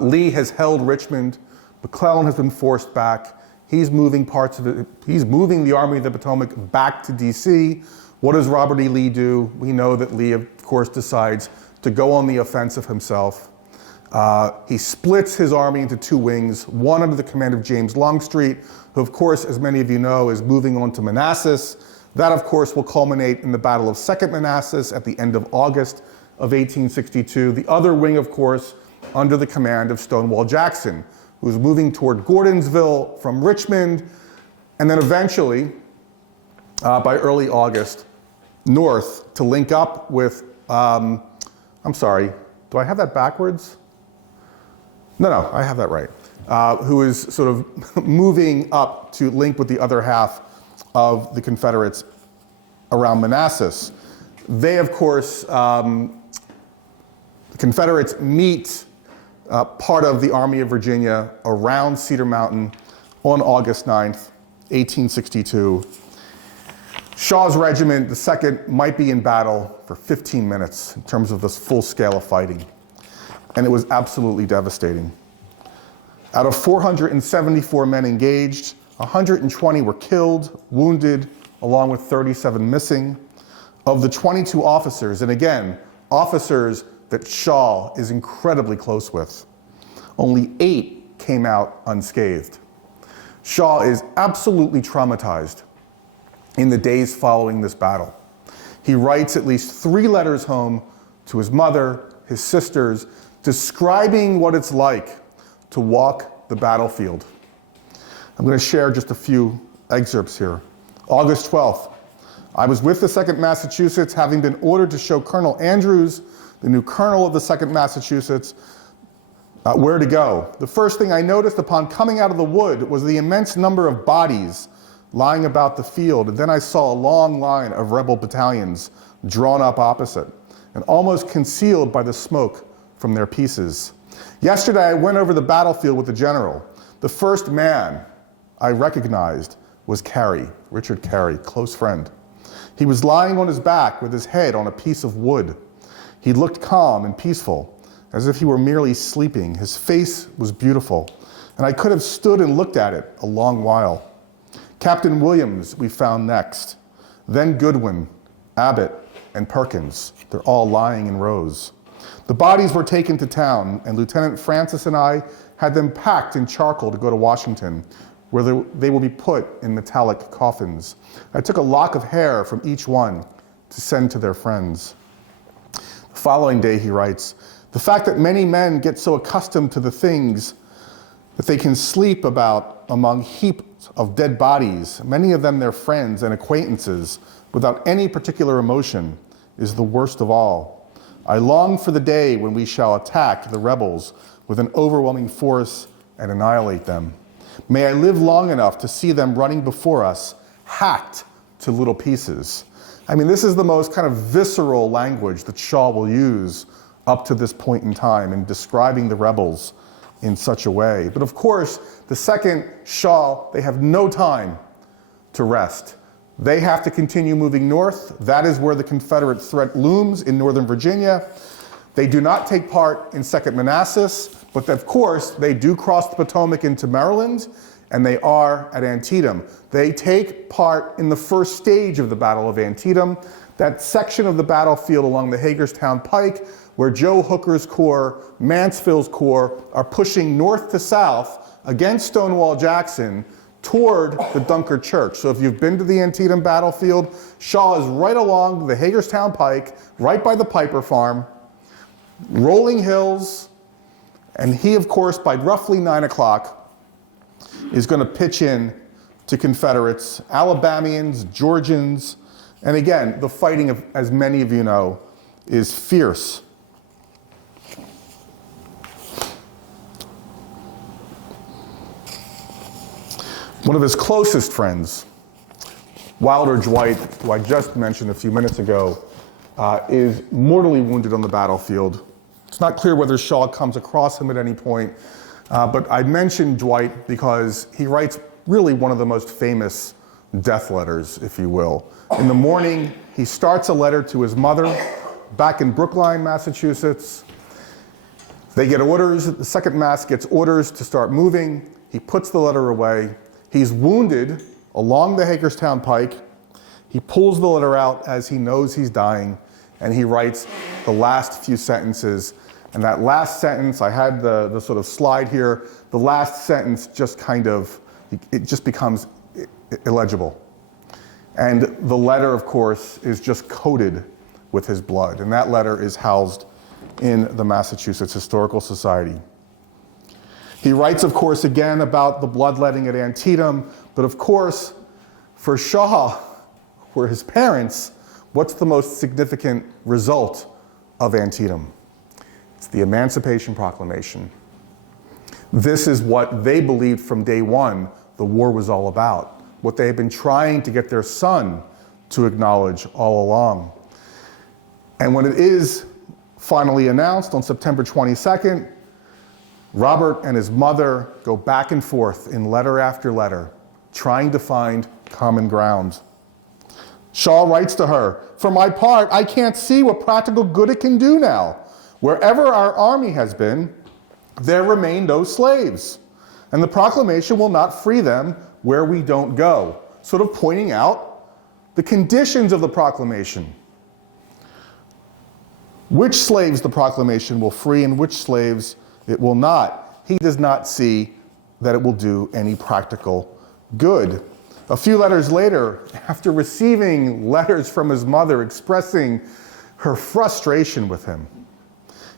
Lee has held Richmond. McClellan has been forced back. He's moving parts of it. He's moving the Army of the Potomac back to D.C. What does Robert E. Lee do? We know that Lee, of course, decides to go on the offensive himself. He splits his army into two wings, one under the command of James Longstreet, who, of course, as many of you know, is moving on to Manassas. That, of course, will culminate in the Battle of Second Manassas at the end of August of 1862. The other wing, of course, under the command of Stonewall Jackson, who's moving toward Gordonsville from Richmond, and then eventually, by early August, north to link up with, I'm sorry, do I have that backwards? No, I have that right. Who is sort of moving up to link with the other half of the Confederates around Manassas. They, of course, the Confederates meet part of the Army of Virginia around Cedar Mountain on August 9th, 1862. Shaw's regiment, the 2nd, might be in battle for 15 minutes in terms of this full scale of fighting. And it was absolutely devastating. Out of 474 men engaged, 120 were killed, wounded, along with 37 missing. Of the 22 officers, and again, officers that Shaw is incredibly close with, only 8 came out unscathed. Shaw is absolutely traumatized in the days following this battle. He writes at least 3 letters home to his mother, his sisters, describing what it's like to walk the battlefield. I'm going to share just a few excerpts here. August 12th. I was with the 2nd Massachusetts, having been ordered to show Colonel Andrews, the new colonel of the 2nd Massachusetts, where to go. The first thing I noticed upon coming out of the wood was the immense number of bodies lying about the field, and then I saw a long line of rebel battalions drawn up opposite and almost concealed by the smoke from their pieces. Yesterday I went over the battlefield with the general. The first man I recognized was Carey, Richard Carey, close friend. He was lying on his back with his head on a piece of wood. He looked calm and peaceful, as if he were merely sleeping. His face was beautiful, and I could have stood and looked at it a long while. Captain Williams we found next, then Goodwin, Abbott, and Perkins. They're all lying in rows. The bodies were taken to town, and Lieutenant Francis and I had them packed in charcoal to go to Washington, where they will be put in metallic coffins. I took a lock of hair from each one to send to their friends. The following day, he writes, the fact that many men get so accustomed to the things that they can sleep about among heaps of dead bodies, many of them their friends and acquaintances, without any particular emotion, is the worst of all. I long for the day when we shall attack the rebels with an overwhelming force and annihilate them. May I live long enough to see them running before us, hacked to little pieces. I mean, this is the most kind of visceral language that Shaw will use up to this point in time in describing the rebels in such a way. But of course, the 2nd, Shaw, they have no time to rest. They have to continue moving north. That is where the Confederate threat looms in Northern Virginia. They do not take part in 2nd Manassas, but of course, they do cross the Potomac into Maryland, and they are at Antietam. They take part in the first stage of the Battle of Antietam, that section of the battlefield along the Hagerstown Pike, where Joe Hooker's Corps, Mansfield's Corps are pushing north to south against Stonewall Jackson toward the Dunkard Church. So if you've been to the Antietam battlefield, Shaw is right along the Hagerstown Pike, right by the Piper Farm, rolling hills, and he, of course, by roughly 9 o'clock, is going to pitch in to Confederates, Alabamians, Georgians, and again, the fighting, as many of you know, is fierce. One of his closest friends, Wilder Dwight, who I just mentioned a few minutes ago, is mortally wounded on the battlefield. It's not clear whether Shaw comes across him at any point, but I mentioned Dwight because he writes really one of the most famous death letters, if you will. In the morning, he starts a letter to his mother back in Brookline, Massachusetts. They get orders, the 2nd Mass gets orders to start moving. He puts the letter away. He's wounded along the Hagerstown Pike. He pulls the letter out as he knows he's dying, and he writes the last few sentences. And that last sentence, I had the sort of slide here, the last sentence just kind of, it just becomes illegible. And the letter, of course, is just coated with his blood. And that letter is housed in the Massachusetts Historical Society. He writes, of course, again about the bloodletting at Antietam, but of course, for Shaw, for his parents, what's the most significant result of Antietam? It's the Emancipation Proclamation. This is what they believed from day one the war was all about, what they had been trying to get their son to acknowledge all along. And when it is finally announced on September 22nd, Robert and his mother go back and forth in letter after letter, trying to find common ground. Shaw writes to her, "For my part, I can't see what practical good it can do now. Wherever our army has been, there remain no slaves, and the proclamation will not free them where we don't go." Sort of pointing out the conditions of the proclamation. Which slaves the proclamation will free and which slaves it will not. He does not see that it will do any practical good. A few letters later, after receiving letters from his mother expressing her frustration with him,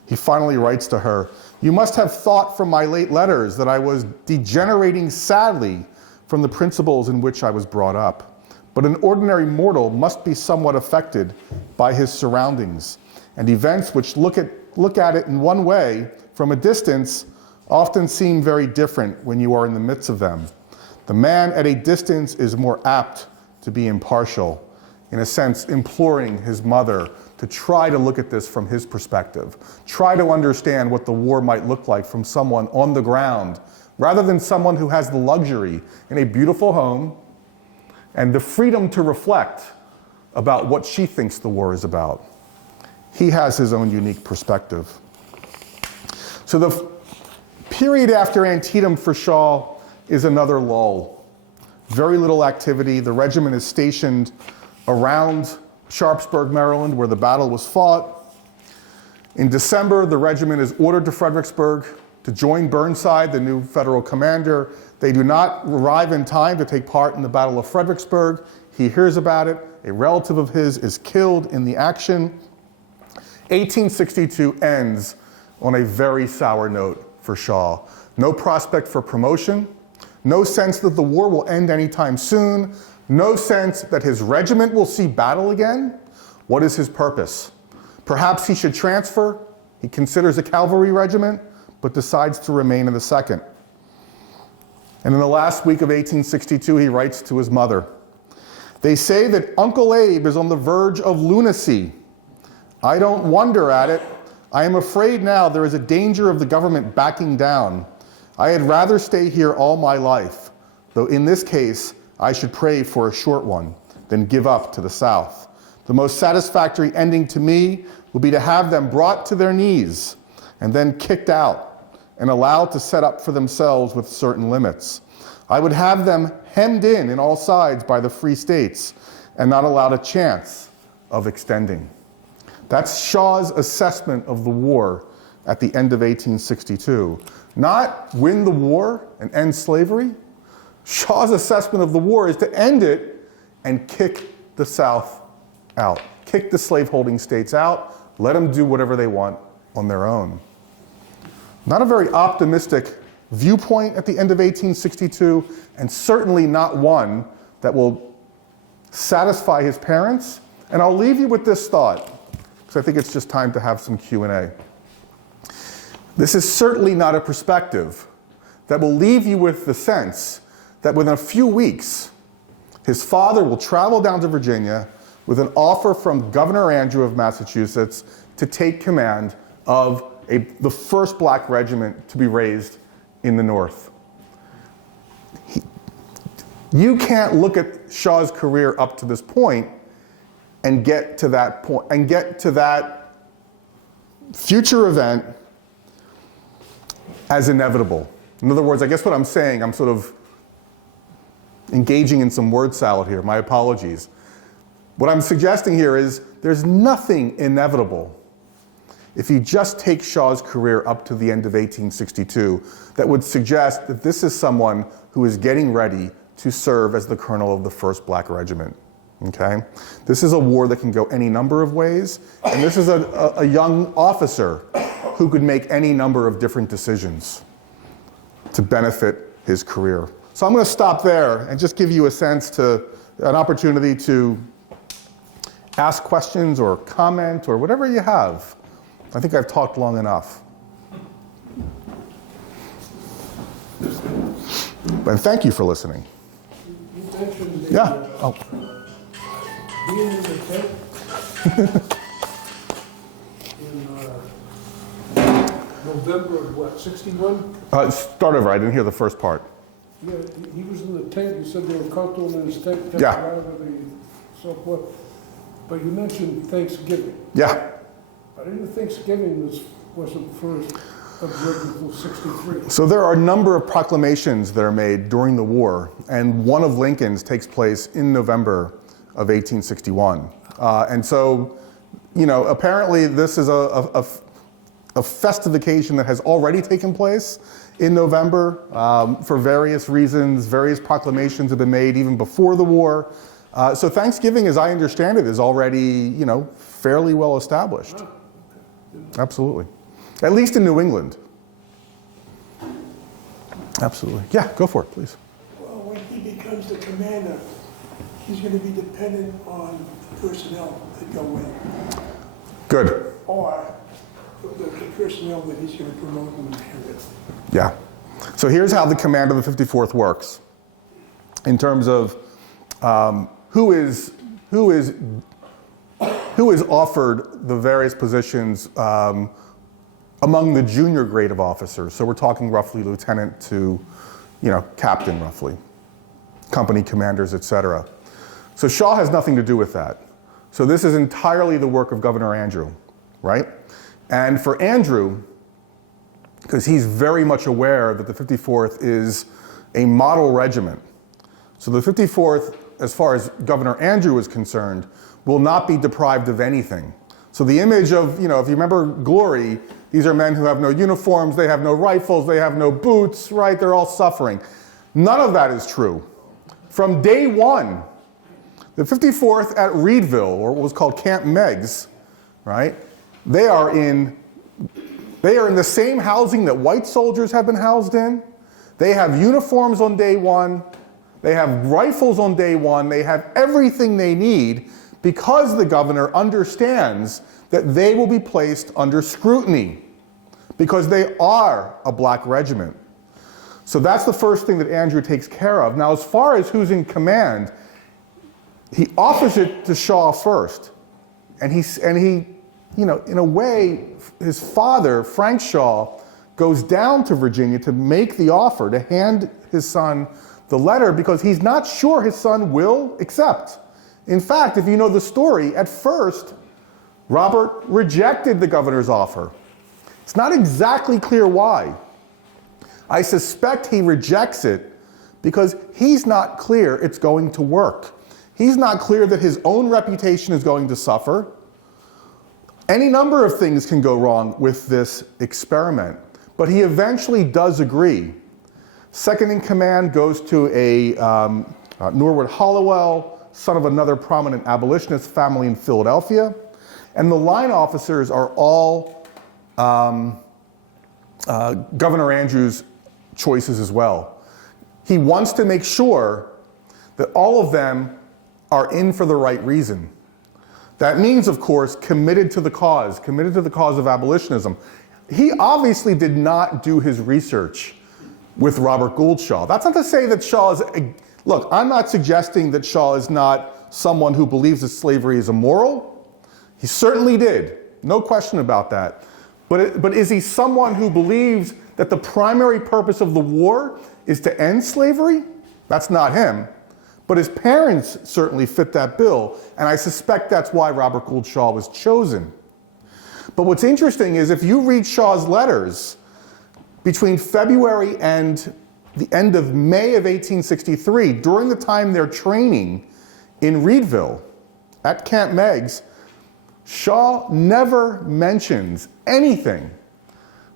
he finally writes to her, "You must have thought from my late letters that I was degenerating sadly from the principles in which I was brought up. But an ordinary mortal must be somewhat affected by his surroundings, and events which look at it in one way from a distance often seem very different when you are in the midst of them. The man at a distance is more apt to be impartial," in a sense imploring his mother to try to look at this from his perspective, try to understand what the war might look like from someone on the ground, rather than someone who has the luxury in a beautiful home and the freedom to reflect about what she thinks the war is about. He has his own unique perspective. So the period after Antietam for Shaw is another lull. Very little activity. The regiment is stationed around Sharpsburg, Maryland, where the battle was fought. In December, the regiment is ordered to Fredericksburg to join Burnside, the new federal commander. They do not arrive in time to take part in the Battle of Fredericksburg. He hears about it. A relative of his is killed in the action. 1862 ends on a very sour note for Shaw. No prospect for promotion, no sense that the war will end anytime soon, no sense that his regiment will see battle again. What is his purpose? Perhaps he should transfer. He considers a cavalry regiment, but decides to remain in the 2nd. And in the last week of 1862, he writes to his mother, "They say that Uncle Abe is on the verge of lunacy. I don't wonder at it. I am afraid now there is a danger of the government backing down. I had rather stay here all my life, though in this case I should pray for a short one, than give up to the South. The most satisfactory ending to me will be to have them brought to their knees and then kicked out and allowed to set up for themselves with certain limits. I would have them hemmed in all sides by the free states and not allowed a chance of extending." That's Shaw's assessment of the war at the end of 1862. Not win the war and end slavery. Shaw's assessment of the war is to end it and kick the South out. Kick the slaveholding states out. Let them do whatever they want on their own. Not a very optimistic viewpoint at the end of 1862, and certainly not one that will satisfy his parents. And I'll leave you with this thought, because I think it's just time to have some Q&A. This is certainly not a perspective that will leave you with the sense that within a few weeks, his father will travel down to Virginia with an offer from Governor Andrew of Massachusetts to take command of the first black regiment to be raised in the North. You can't look at Shaw's career up to this point and get to that point, and get to that future event as inevitable. In other words, I guess what I'm saying, I'm sort of engaging in some word salad here, my apologies. What I'm suggesting here is there's nothing inevitable if you just take Shaw's career up to the end of 1862 that would suggest that this is someone who is getting ready to serve as the colonel of the 1st Black Regiment. Okay? This is a war that can go any number of ways, and this is a young officer who could make any number of different decisions to benefit his career. So I'm going to stop there and just give you an opportunity to ask questions or comment or whatever you have. I think I've talked long enough. And thank you for listening. You mentioned Yeah. being in the tent in November of what, 61? Start over. I didn't hear the first part. Yeah, he was in the tent. You said they were comfortable in his tent. Yeah. So forth. But you mentioned Thanksgiving. Yeah. I didn't think Thanksgiving wasn't first observed until 63. So there are a number of proclamations that are made during the war, and one of Lincoln's takes place in November of 1861. And so, apparently this is a festive occasion that has already taken place in November for various reasons. Various proclamations have been made even before the war. So Thanksgiving, as I understand it, is already, fairly well established. Absolutely. At least in New England. Absolutely. Yeah, go for it, please. Well, when he becomes the commander, he's going to be dependent on the personnel that go in, Good. or the personnel that he's going to promote and inherit. Yeah. So here's how the command of the 54th works in terms of who is offered the various positions among the junior grade of officers. So we're talking roughly lieutenant to, captain roughly, company commanders, etc. So Shaw has nothing to do with that. So this is entirely the work of Governor Andrew, right? And for Andrew, because he's very much aware that the 54th is a model regiment. So the 54th, as far as Governor Andrew is concerned, will not be deprived of anything. So the image of, if you remember Glory, these are men who have no uniforms, they have no rifles, they have no boots, right? They're all suffering. None of that is true. From day one, the 54th at Reedville, or what was called Camp Meigs, right? They are in the same housing that white soldiers have been housed in. They have uniforms on day one. They have rifles on day one. They have everything they need because the governor understands that they will be placed under scrutiny because they are a black regiment. So that's the first thing that Andrew takes care of. Now, as far as who's in command, he offers it to Shaw first. And he, in a way, his father, Frank Shaw, goes down to Virginia to make the offer, to hand his son the letter, because he's not sure his son will accept. In fact, if you know the story, at first, Robert rejected the governor's offer. It's not exactly clear why. I suspect he rejects it because he's not clear it's going to work. He's not clear that his own reputation is going to suffer. Any number of things can go wrong with this experiment, but he eventually does agree. Second in command goes to a Norwood Hollowell, son of another prominent abolitionist family in Philadelphia, and the line officers are all Governor Andrew's choices as well. He wants to make sure that all of them are in for the right reason. That means, of course, committed to the cause of abolitionism. He obviously did not do his research with Robert Gould Shaw. That's not to say that Shaw is, look, I'm not suggesting that Shaw is not someone who believes that slavery is immoral. He certainly did, no question about that. But is he someone who believes that the primary purpose of the war is to end slavery? That's not him. But his parents certainly fit that bill, and I suspect that's why Robert Gould Shaw was chosen. But what's interesting is if you read Shaw's letters between February and the end of May of 1863, during the time they're training in Reedville, at Camp Meigs, Shaw never mentions anything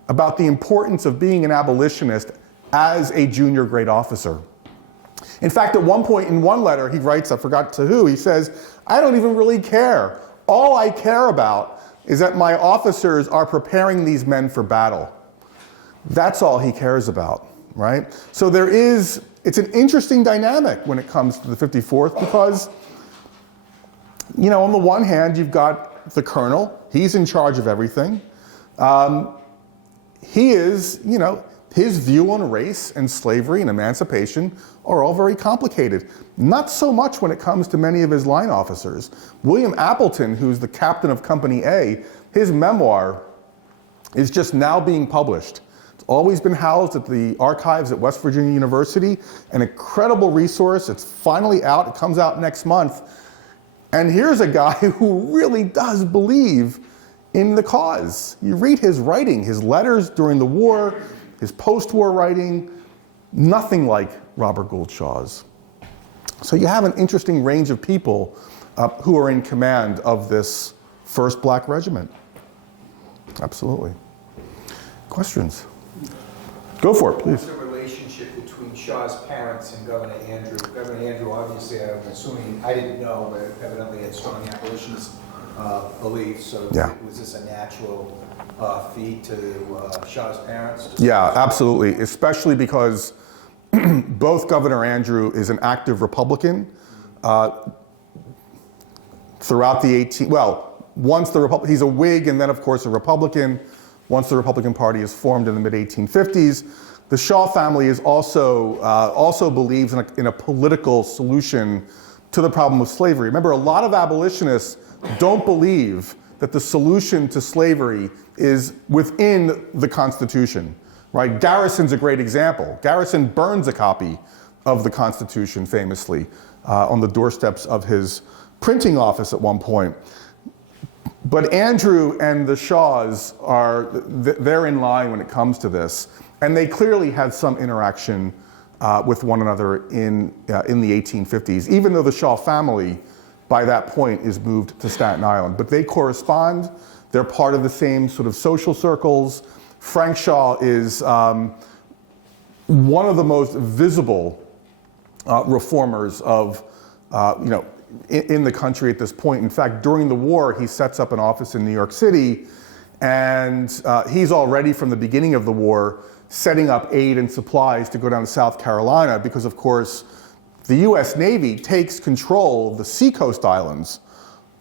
about the importance of being an abolitionist as a junior grade officer. In fact, at one point in one letter he writes, I forgot to who, he says, I don't even really care. All I care about is that my officers are preparing these men for battle. That's all he cares about, right? So it's an interesting dynamic when it comes to the 54th because, on the one hand, you've got the colonel, he's in charge of everything. He is, his view on race and slavery and emancipation are all very complicated. Not so much when it comes to many of his line officers. William Appleton, who's the captain of Company A, his memoir is just now being published. It's always been housed at the archives at West Virginia University, an incredible resource. It's finally out. It comes out next month. And here's a guy who really does believe in the cause. You read his writing, his letters during the war, his post-war writing, nothing like Robert Gould Shaw's. So you have an interesting range of people who are in command of this 1st Black Regiment. Absolutely. Questions? Go for it, please. What's the relationship between Shaw's parents and Governor Andrew? Governor Andrew, obviously, I'm assuming, I didn't know, but evidently had strong abolitionist beliefs. So Yeah. was this a natural feed to Shaw's parents? Yeah, absolutely, especially because both Governor Andrew is an active Republican throughout the he's a Whig and then of course a Republican. Once the Republican Party is formed in the mid-1850s, the Shaw family is also believes in a political solution to the problem of slavery. Remember, a lot of abolitionists don't believe that the solution to slavery is within the Constitution, right? Garrison's a great example. Garrison burns a copy of the Constitution famously on the doorsteps of his printing office at one point. But Andrew and the Shaws they're in line when it comes to this. And they clearly had some interaction with one another in the 1850s, even though the Shaw family by that point is moved to Staten Island. But they correspond. They're part of the same sort of social circles. Frank Shaw is one of the most visible reformers of, in the country at this point. In fact, during the war, he sets up an office in New York City, and he's already from the beginning of the war setting up aid and supplies to go down to South Carolina because, of course, the U.S. Navy takes control of the seacoast islands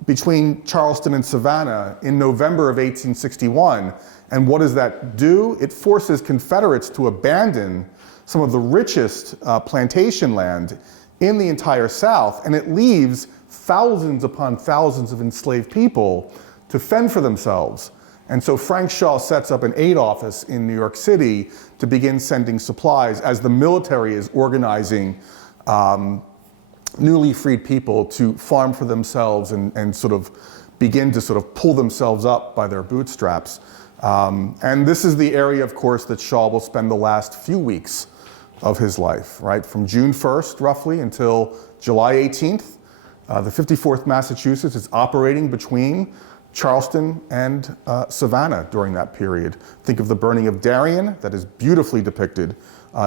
between Charleston and Savannah in November of 1861. And what does that do? It forces Confederates to abandon some of the richest plantation land in the entire South, and it leaves thousands upon thousands of enslaved people to fend for themselves. And so Frank Shaw sets up an aid office in New York City to begin sending supplies as the military is organizing newly freed people to farm for themselves and sort of begin to sort of pull themselves up by their bootstraps. And this is the area, of course, that Shaw will spend the last few weeks of his life, right? From June 1st, roughly, until July 18th. The 54th Massachusetts is operating between Charleston and Savannah during that period. Think of the burning of Darien, that is beautifully depicted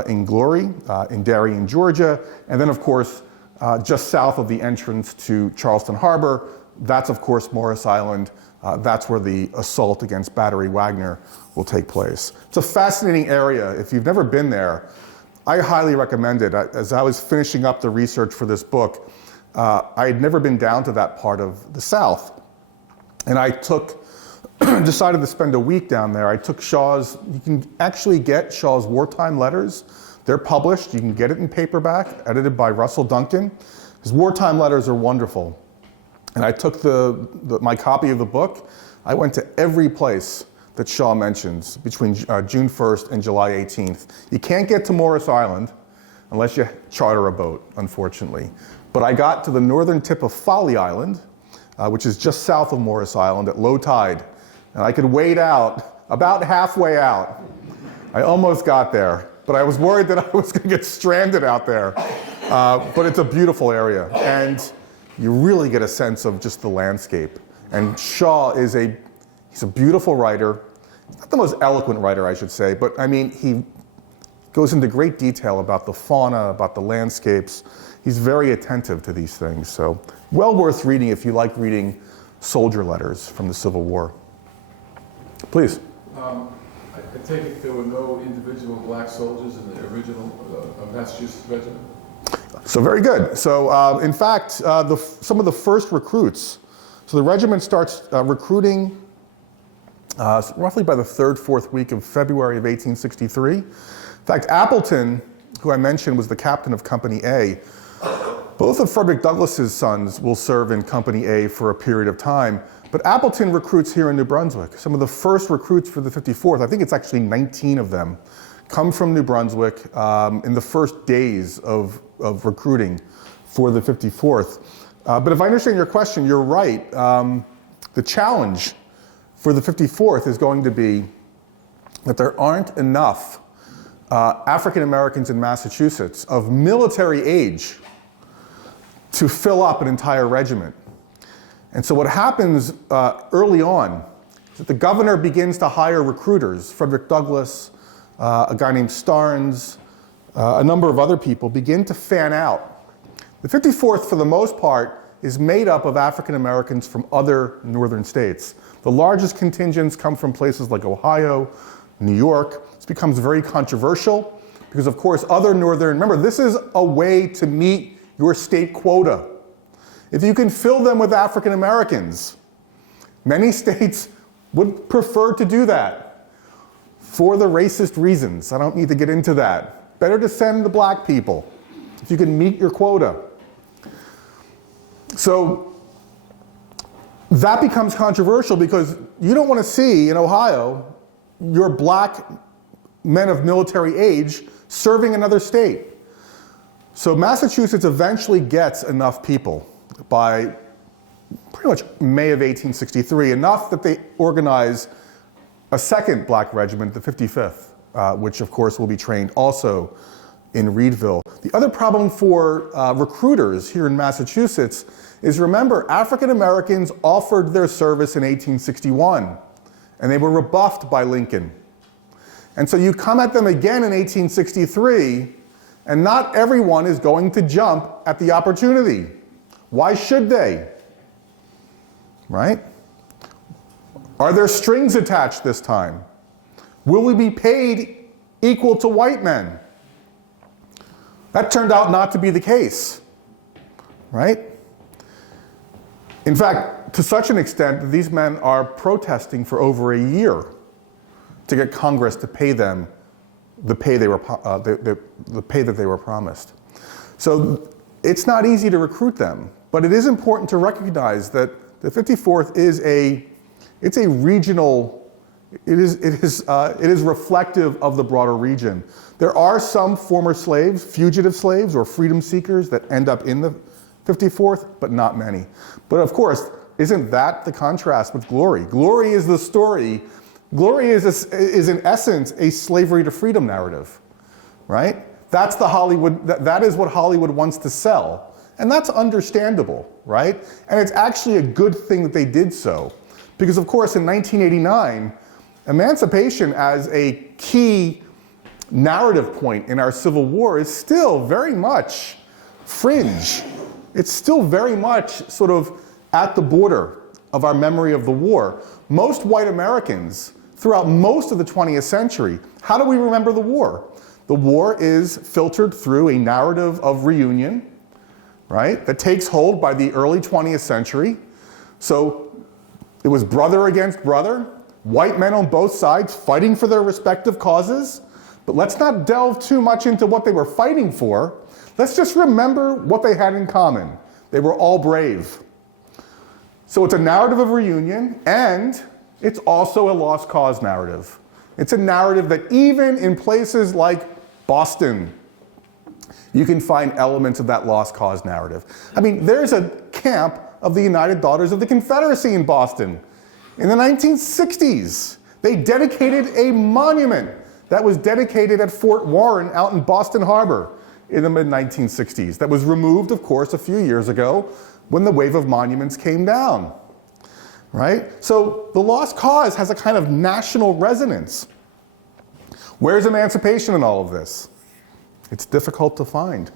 in Glory, in Darien, Georgia. And then, of course, just south of the entrance to Charleston Harbor, that's, of course, Morris Island. That's where the assault against Battery Wagner will take place. It's a fascinating area. If you've never been there, I highly recommend it. As I was finishing up the research for this book, I had never been down to that part of the South. And I decided to spend a week down there. I took Shaw's, you can actually get Shaw's wartime letters. They're published. You can get it in paperback, edited by Russell Duncan. His wartime letters are wonderful. And I took my copy of the book. I went to every place that Shaw mentions between June 1st and July 18th. You can't get to Morris Island unless you charter a boat, unfortunately. But I got to the northern tip of Folly Island, which is just south of Morris Island at low tide. And I could wade out, about halfway out. I almost got there, but I was worried that I was going to get stranded out there. But it's a beautiful area. And you really get a sense of just the landscape. And Shaw is he's a beautiful writer. He's not the most eloquent writer, I should say, but I mean, he goes into great detail about the fauna, about the landscapes. He's very attentive to these things. So well worth reading if you like reading soldier letters from the Civil War. Please. I take it there were no individual black soldiers in the original Massachusetts regiment? So very good. So in fact, some of the first recruits, so the regiment starts recruiting roughly by the 3rd, 4th week of February of 1863. In fact, Appleton, who I mentioned was the captain of Company A, both of Frederick Douglass's sons will serve in Company A for a period of time, but Appleton recruits here in New Brunswick. Some of the first recruits for the 54th, I think it's actually 19 of them, come from New Brunswick in the first days of recruiting for the 54th. But if I understand your question, you're right. The challenge for the 54th is going to be that there aren't enough African Americans in Massachusetts of military age to fill up an entire regiment. And so what happens early on is that the governor begins to hire recruiters. Frederick Douglass, a guy named Starnes, a number of other people begin to fan out. The 54th, for the most part, is made up of African Americans from other northern states. The largest contingents come from places like Ohio, New York. This becomes very controversial because, of course, other northern, remember, this is a way to meet your state quota. If you can fill them with African Americans, many states would prefer to do that for the racist reasons. I don't need to get into that. Better to send the black people if you can meet your quota. So that becomes controversial because you don't want to see in Ohio your black men of military age serving another state. So Massachusetts eventually gets enough people by pretty much May of 1863, enough that they organize a second black regiment, the 55th, which of course will be trained also in Reedville. The other problem for recruiters here in Massachusetts is, remember, African Americans offered their service in 1861, and they were rebuffed by Lincoln. And so you come at them again in 1863, and not everyone is going to jump at the opportunity. Why should they? Right? Are there strings attached this time? Will we be paid equal to white men? That turned out not to be the case, right? In fact, to such an extent that these men are protesting for over a year to get Congress to pay them the pay the pay that they were promised. So it's not easy to recruit them, but it is important to recognize that the 54th is a regional. It is reflective of the broader region. There are some former slaves, fugitive slaves, or freedom seekers that end up in the 54th, but not many. But of course, isn't that the contrast with Glory? Glory is the story. Glory is in essence a slavery to freedom narrative, right? That's the Hollywood. That is what Hollywood wants to sell, and that's understandable, right? And it's actually a good thing that they did so, because of course in 1989, emancipation as a key narrative point in our Civil War is still very much fringe. It's still very much sort of at the border of our memory of the war. Most white Americans throughout most of the 20th century, how do we remember the war? The war is filtered through a narrative of reunion, right, that takes hold by the early 20th century. So it was brother against brother, white men on both sides fighting for their respective causes. But let's not delve too much into what they were fighting for. Let's just remember what they had in common. They were all brave. So it's a narrative of reunion, and it's also a lost cause narrative. It's a narrative that even in places like Boston, you can find elements of that lost cause narrative. I mean, there's a camp of the United Daughters of the Confederacy in Boston. In the 1960s, they dedicated a monument that was dedicated at Fort Warren out in Boston Harbor in the mid-1960s. That was removed, of course, a few years ago when the wave of monuments came down, right? So the lost cause has a kind of national resonance. Where's emancipation in all of this? It's difficult to find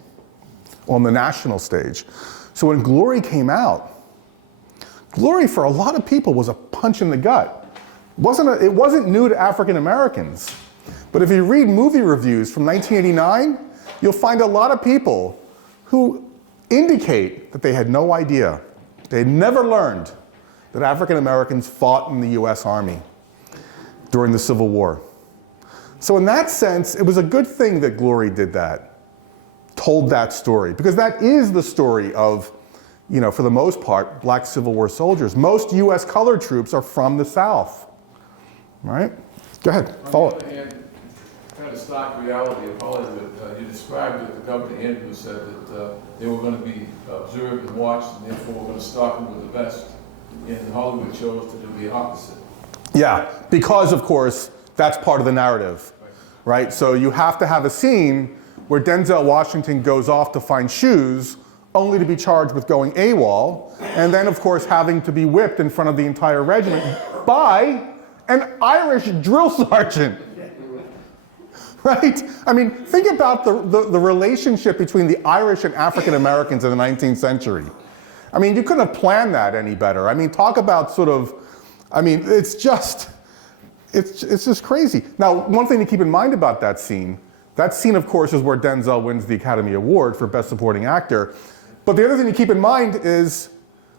on the national stage. So when Glory came out, Glory for a lot of people was a punch in the gut. It wasn't new to African Americans. But if you read movie reviews from 1989, you'll find a lot of people who indicate that they had no idea. They had never learned that African Americans fought in the US Army during the Civil War. So in that sense, it was a good thing that Glory did that, told that story, because that is the story of, you know, for the most part, black Civil War soldiers. Most US colored troops are from the South, right? Go ahead, follow On the other hand, kind of stark reality of Hollywood, you described that the Governor Andrew said that they were going to be observed and watched, and therefore we're going to stop them with the best. And Hollywood chose to do the opposite. Yeah, because of course, that's part of the narrative, right? So you have to have a scene where Denzel Washington goes off to find shoes, only to be charged with going AWOL, and then of course having to be whipped in front of the entire regiment by an Irish drill sergeant. Right? I mean, think about the relationship between the Irish and African Americans in the 19th century. I mean, you couldn't have planned that any better. I mean, talk about sort of, I mean, it's just crazy. Now, one thing to keep in mind about that scene, of course, is where Denzel wins the Academy Award for Best Supporting Actor. But the other thing to keep in mind is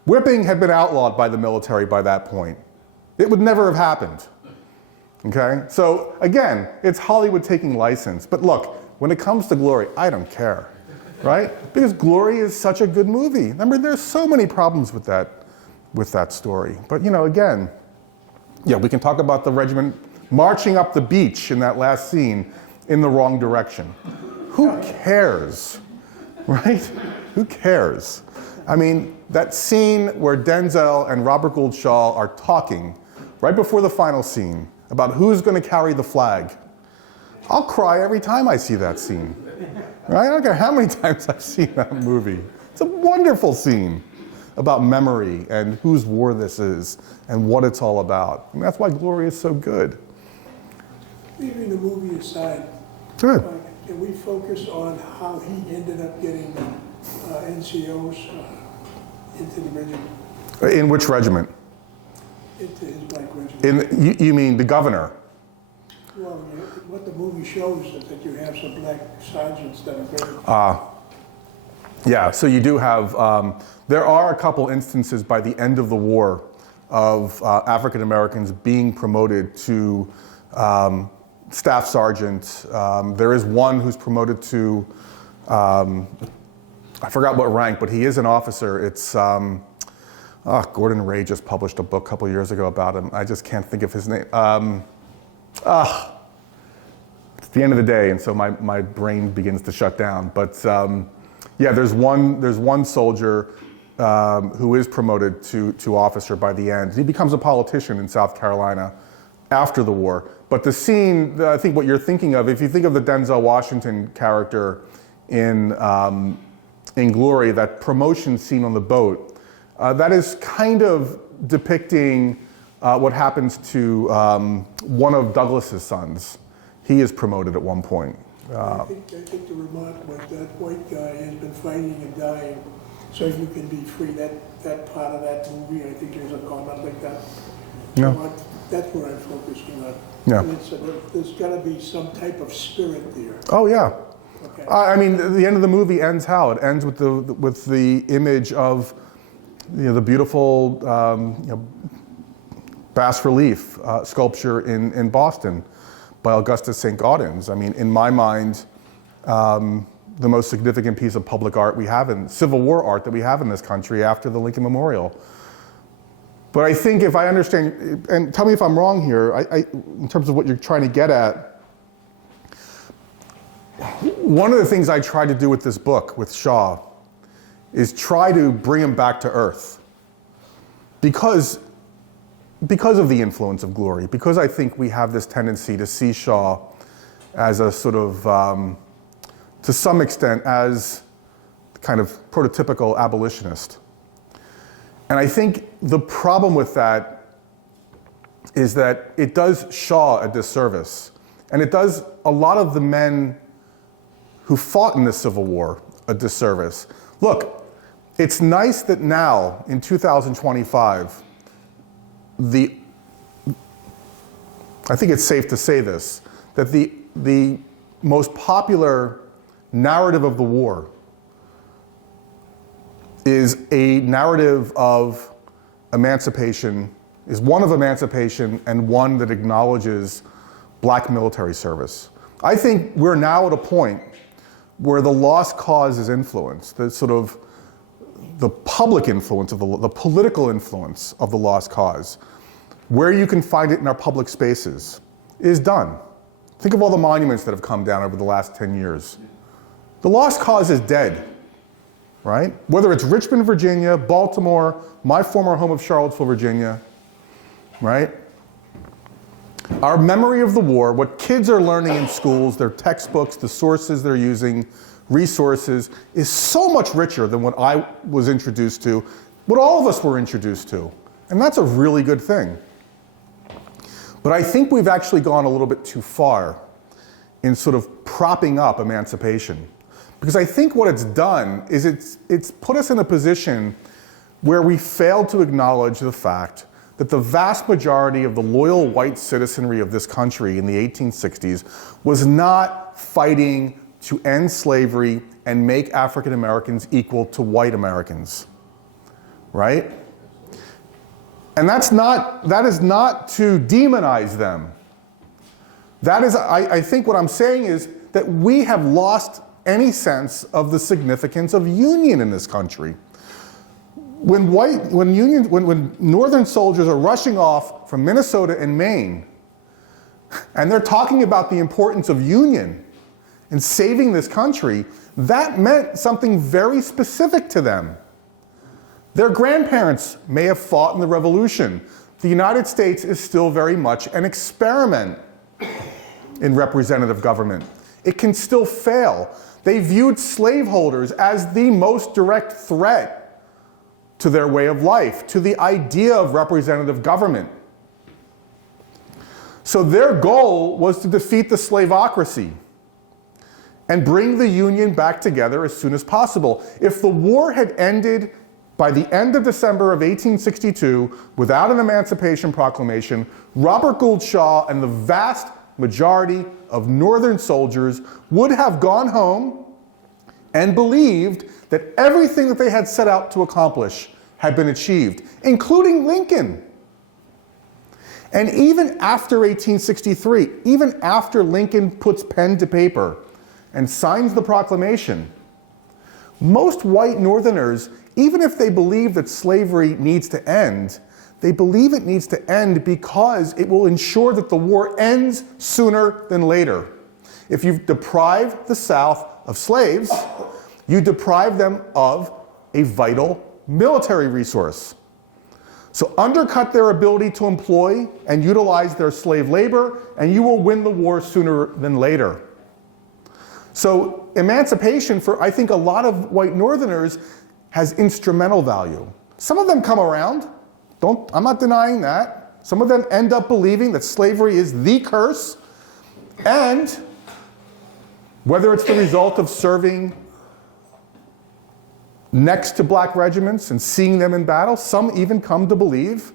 whipping had been outlawed by the military by that point. It would never have happened. Okay? So again, it's Hollywood taking license. But look, when it comes to Glory, I don't care. Right? Because Glory is such a good movie. Remember, there's so many problems with that story. But you know, again, yeah, we can talk about the regiment marching up the beach in that last scene in the wrong direction. Who cares? Right? Who cares? I mean, that scene where Denzel and Robert Gould Shaw are talking right before the final scene about who's going to carry the flag. I'll cry every time I see that scene. Right? I don't care how many times I've seen that movie. It's a wonderful scene about memory and whose war this is and what it's all about. And that's why Glory is so good. Leaving the movie aside, Good. can we focus on how he ended up getting NCOs into the regiment, In which regiment? into his black regiment? You mean the governor? Well, what the movie shows is that you have some black sergeants that are very... Yeah, so you do have, there are a couple instances by the end of the war of African Americans being promoted to staff sergeant. There is one who's promoted to, I forgot what rank, but he is an officer. It's, Gordon Ray just published a book a couple years ago about him. I just can't think of his name. It's the end of the day, and so my brain begins to shut down. But yeah, there's one soldier who is promoted to officer by the end. He becomes a politician in South Carolina after the war. But the scene, I think what you're thinking of, if you think of the Denzel Washington character in Glory, that promotion scene on the boat, that is kind of depicting what happens to one of Douglas's sons. He is promoted at one point. I think the remark was that white guy has been fighting and dying, so you can be free. That part of that movie, I think there's a comment like that. Yeah. So that's where I'm focusing on. Yeah. And there's got to be some type of spirit there. Oh yeah. Okay. I mean, the end of the movie ends how? It ends with the image of the beautiful bas relief sculpture in Boston by Augustus St. Gaudens. I mean, in my mind, the most significant piece of public art we have in Civil War art that we have in this country after the Lincoln Memorial. But I think if I understand, and tell me if I'm wrong here, in terms of what you're trying to get at, one of the things I tried to do with this book, with Shaw, is try to bring him back to earth. Because of the influence of Glory, because I think we have this tendency to see Shaw as a sort of, to some extent, as kind of prototypical abolitionist. And I think the problem with that is that it does Shaw a disservice. And it does a lot of the men who fought in the Civil War a disservice. Look, it's nice that now, in 2025, I think it's safe to say this, that the most popular narrative of the war is a narrative of emancipation, is one of emancipation and one that acknowledges black military service. I think we're now at a point where the lost cause is influence, the sort of the public influence of the political influence of the lost cause, where you can find it in our public spaces, is done. Think of all the monuments that have come down over the last 10 years. The lost cause is dead, right? Whether it's Richmond, Virginia, Baltimore, my former home of Charlottesville, Virginia, right? Our memory of the war, what kids are learning in schools, their textbooks, the sources they're using, resources, is so much richer than what I was introduced to, what all of us were introduced to. And that's a really good thing. But I think we've actually gone a little bit too far in sort of propping up emancipation. Because I think what it's done is it's put us in a position where we failed to acknowledge the fact that the vast majority of the loyal white citizenry of this country in the 1860s was not fighting to end slavery and make African Americans equal to white Americans, right? And that is not to demonize them. That is, I think what I'm saying is that we have lost any sense of the significance of union in this country. When Northern soldiers are rushing off from Minnesota and Maine, and they're talking about the importance of union and saving this country, that meant something very specific to them. Their grandparents may have fought in the Revolution. The United States is still very much an experiment in representative government. It can still fail. They viewed slaveholders as the most direct threat to their way of life, to the idea of representative government. So their goal was to defeat the slavocracy and bring the Union back together as soon as possible. If the war had ended by the end of December of 1862 without an Emancipation Proclamation, Robert Gould Shaw and the vast majority of Northern soldiers would have gone home and believed that everything that they had set out to accomplish had been achieved, including Lincoln. And even after 1863, even after Lincoln puts pen to paper and signs the proclamation, most white Northerners, even if they believe that slavery needs to end, they believe it needs to end because it will ensure that the war ends sooner than later. If you deprive the South of slaves, you deprive them of a vital military resource. So undercut their ability to employ and utilize their slave labor, and you will win the war sooner than later. So emancipation for, I think, a lot of white Northerners has instrumental value. Some of them come around. I'm not denying that. Some of them end up believing that slavery is the curse, and whether it's the result of serving next to black regiments and seeing them in battle, some even come to believe,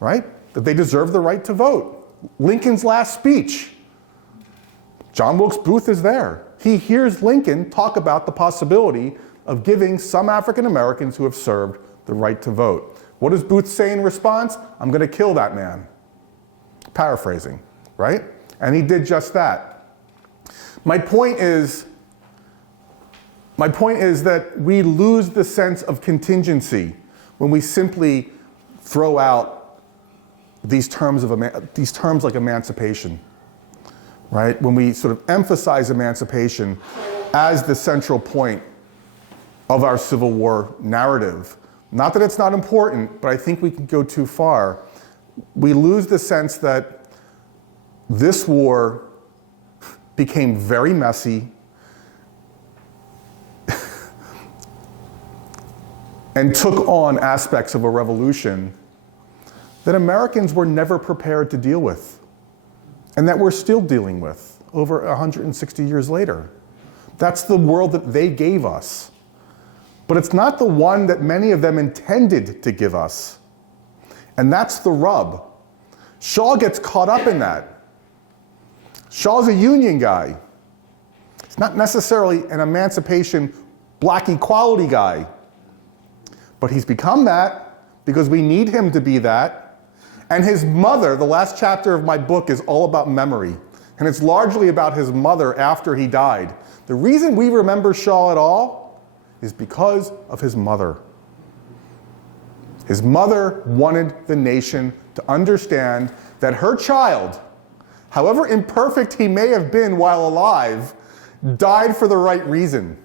right, that they deserve the right to vote. Lincoln's last speech, John Wilkes Booth is there. He hears Lincoln talk about the possibility of giving some African Americans who have served the right to vote. What does Booth say in response? I'm going to kill that man. Paraphrasing, right? And he did just that. My point is that we lose the sense of contingency when we simply throw out these terms like emancipation, right? When we sort of emphasize emancipation as the central point of our Civil War narrative. Not that it's not important, but I think we can go too far. We lose the sense that this war became very messy. and took on aspects of a revolution that Americans were never prepared to deal with, and that we're still dealing with over 160 years later. That's the world that they gave us. But it's not the one that many of them intended to give us. And that's the rub. Shaw gets caught up in that. Shaw's a union guy. He's not necessarily an emancipation, black equality guy. But he's become that because we need him to be that. And his mother, the last chapter of my book, is all about memory. And it's largely about his mother after he died. The reason we remember Shaw at all is because of his mother. His mother wanted the nation to understand that her child, however imperfect he may have been while alive, died for the right reason.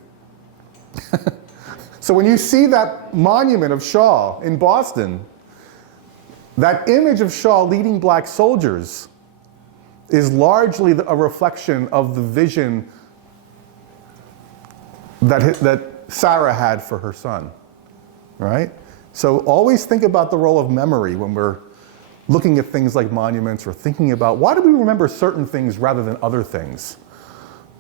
So when you see that monument of Shaw in Boston, that image of Shaw leading black soldiers is largely a reflection of the vision that Sarah had for her son, right? So always think about the role of memory when we're looking at things like monuments or thinking about why do we remember certain things rather than other things?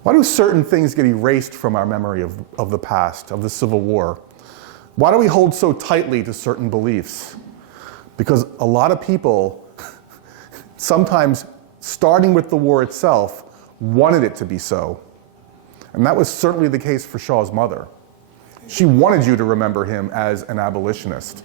Why do certain things get erased from our memory of the past, of the Civil War? Why do we hold so tightly to certain beliefs? Because a lot of people, sometimes starting with the war itself, wanted it to be so. And that was certainly the case for Shaw's mother. She wanted you to remember him as an abolitionist.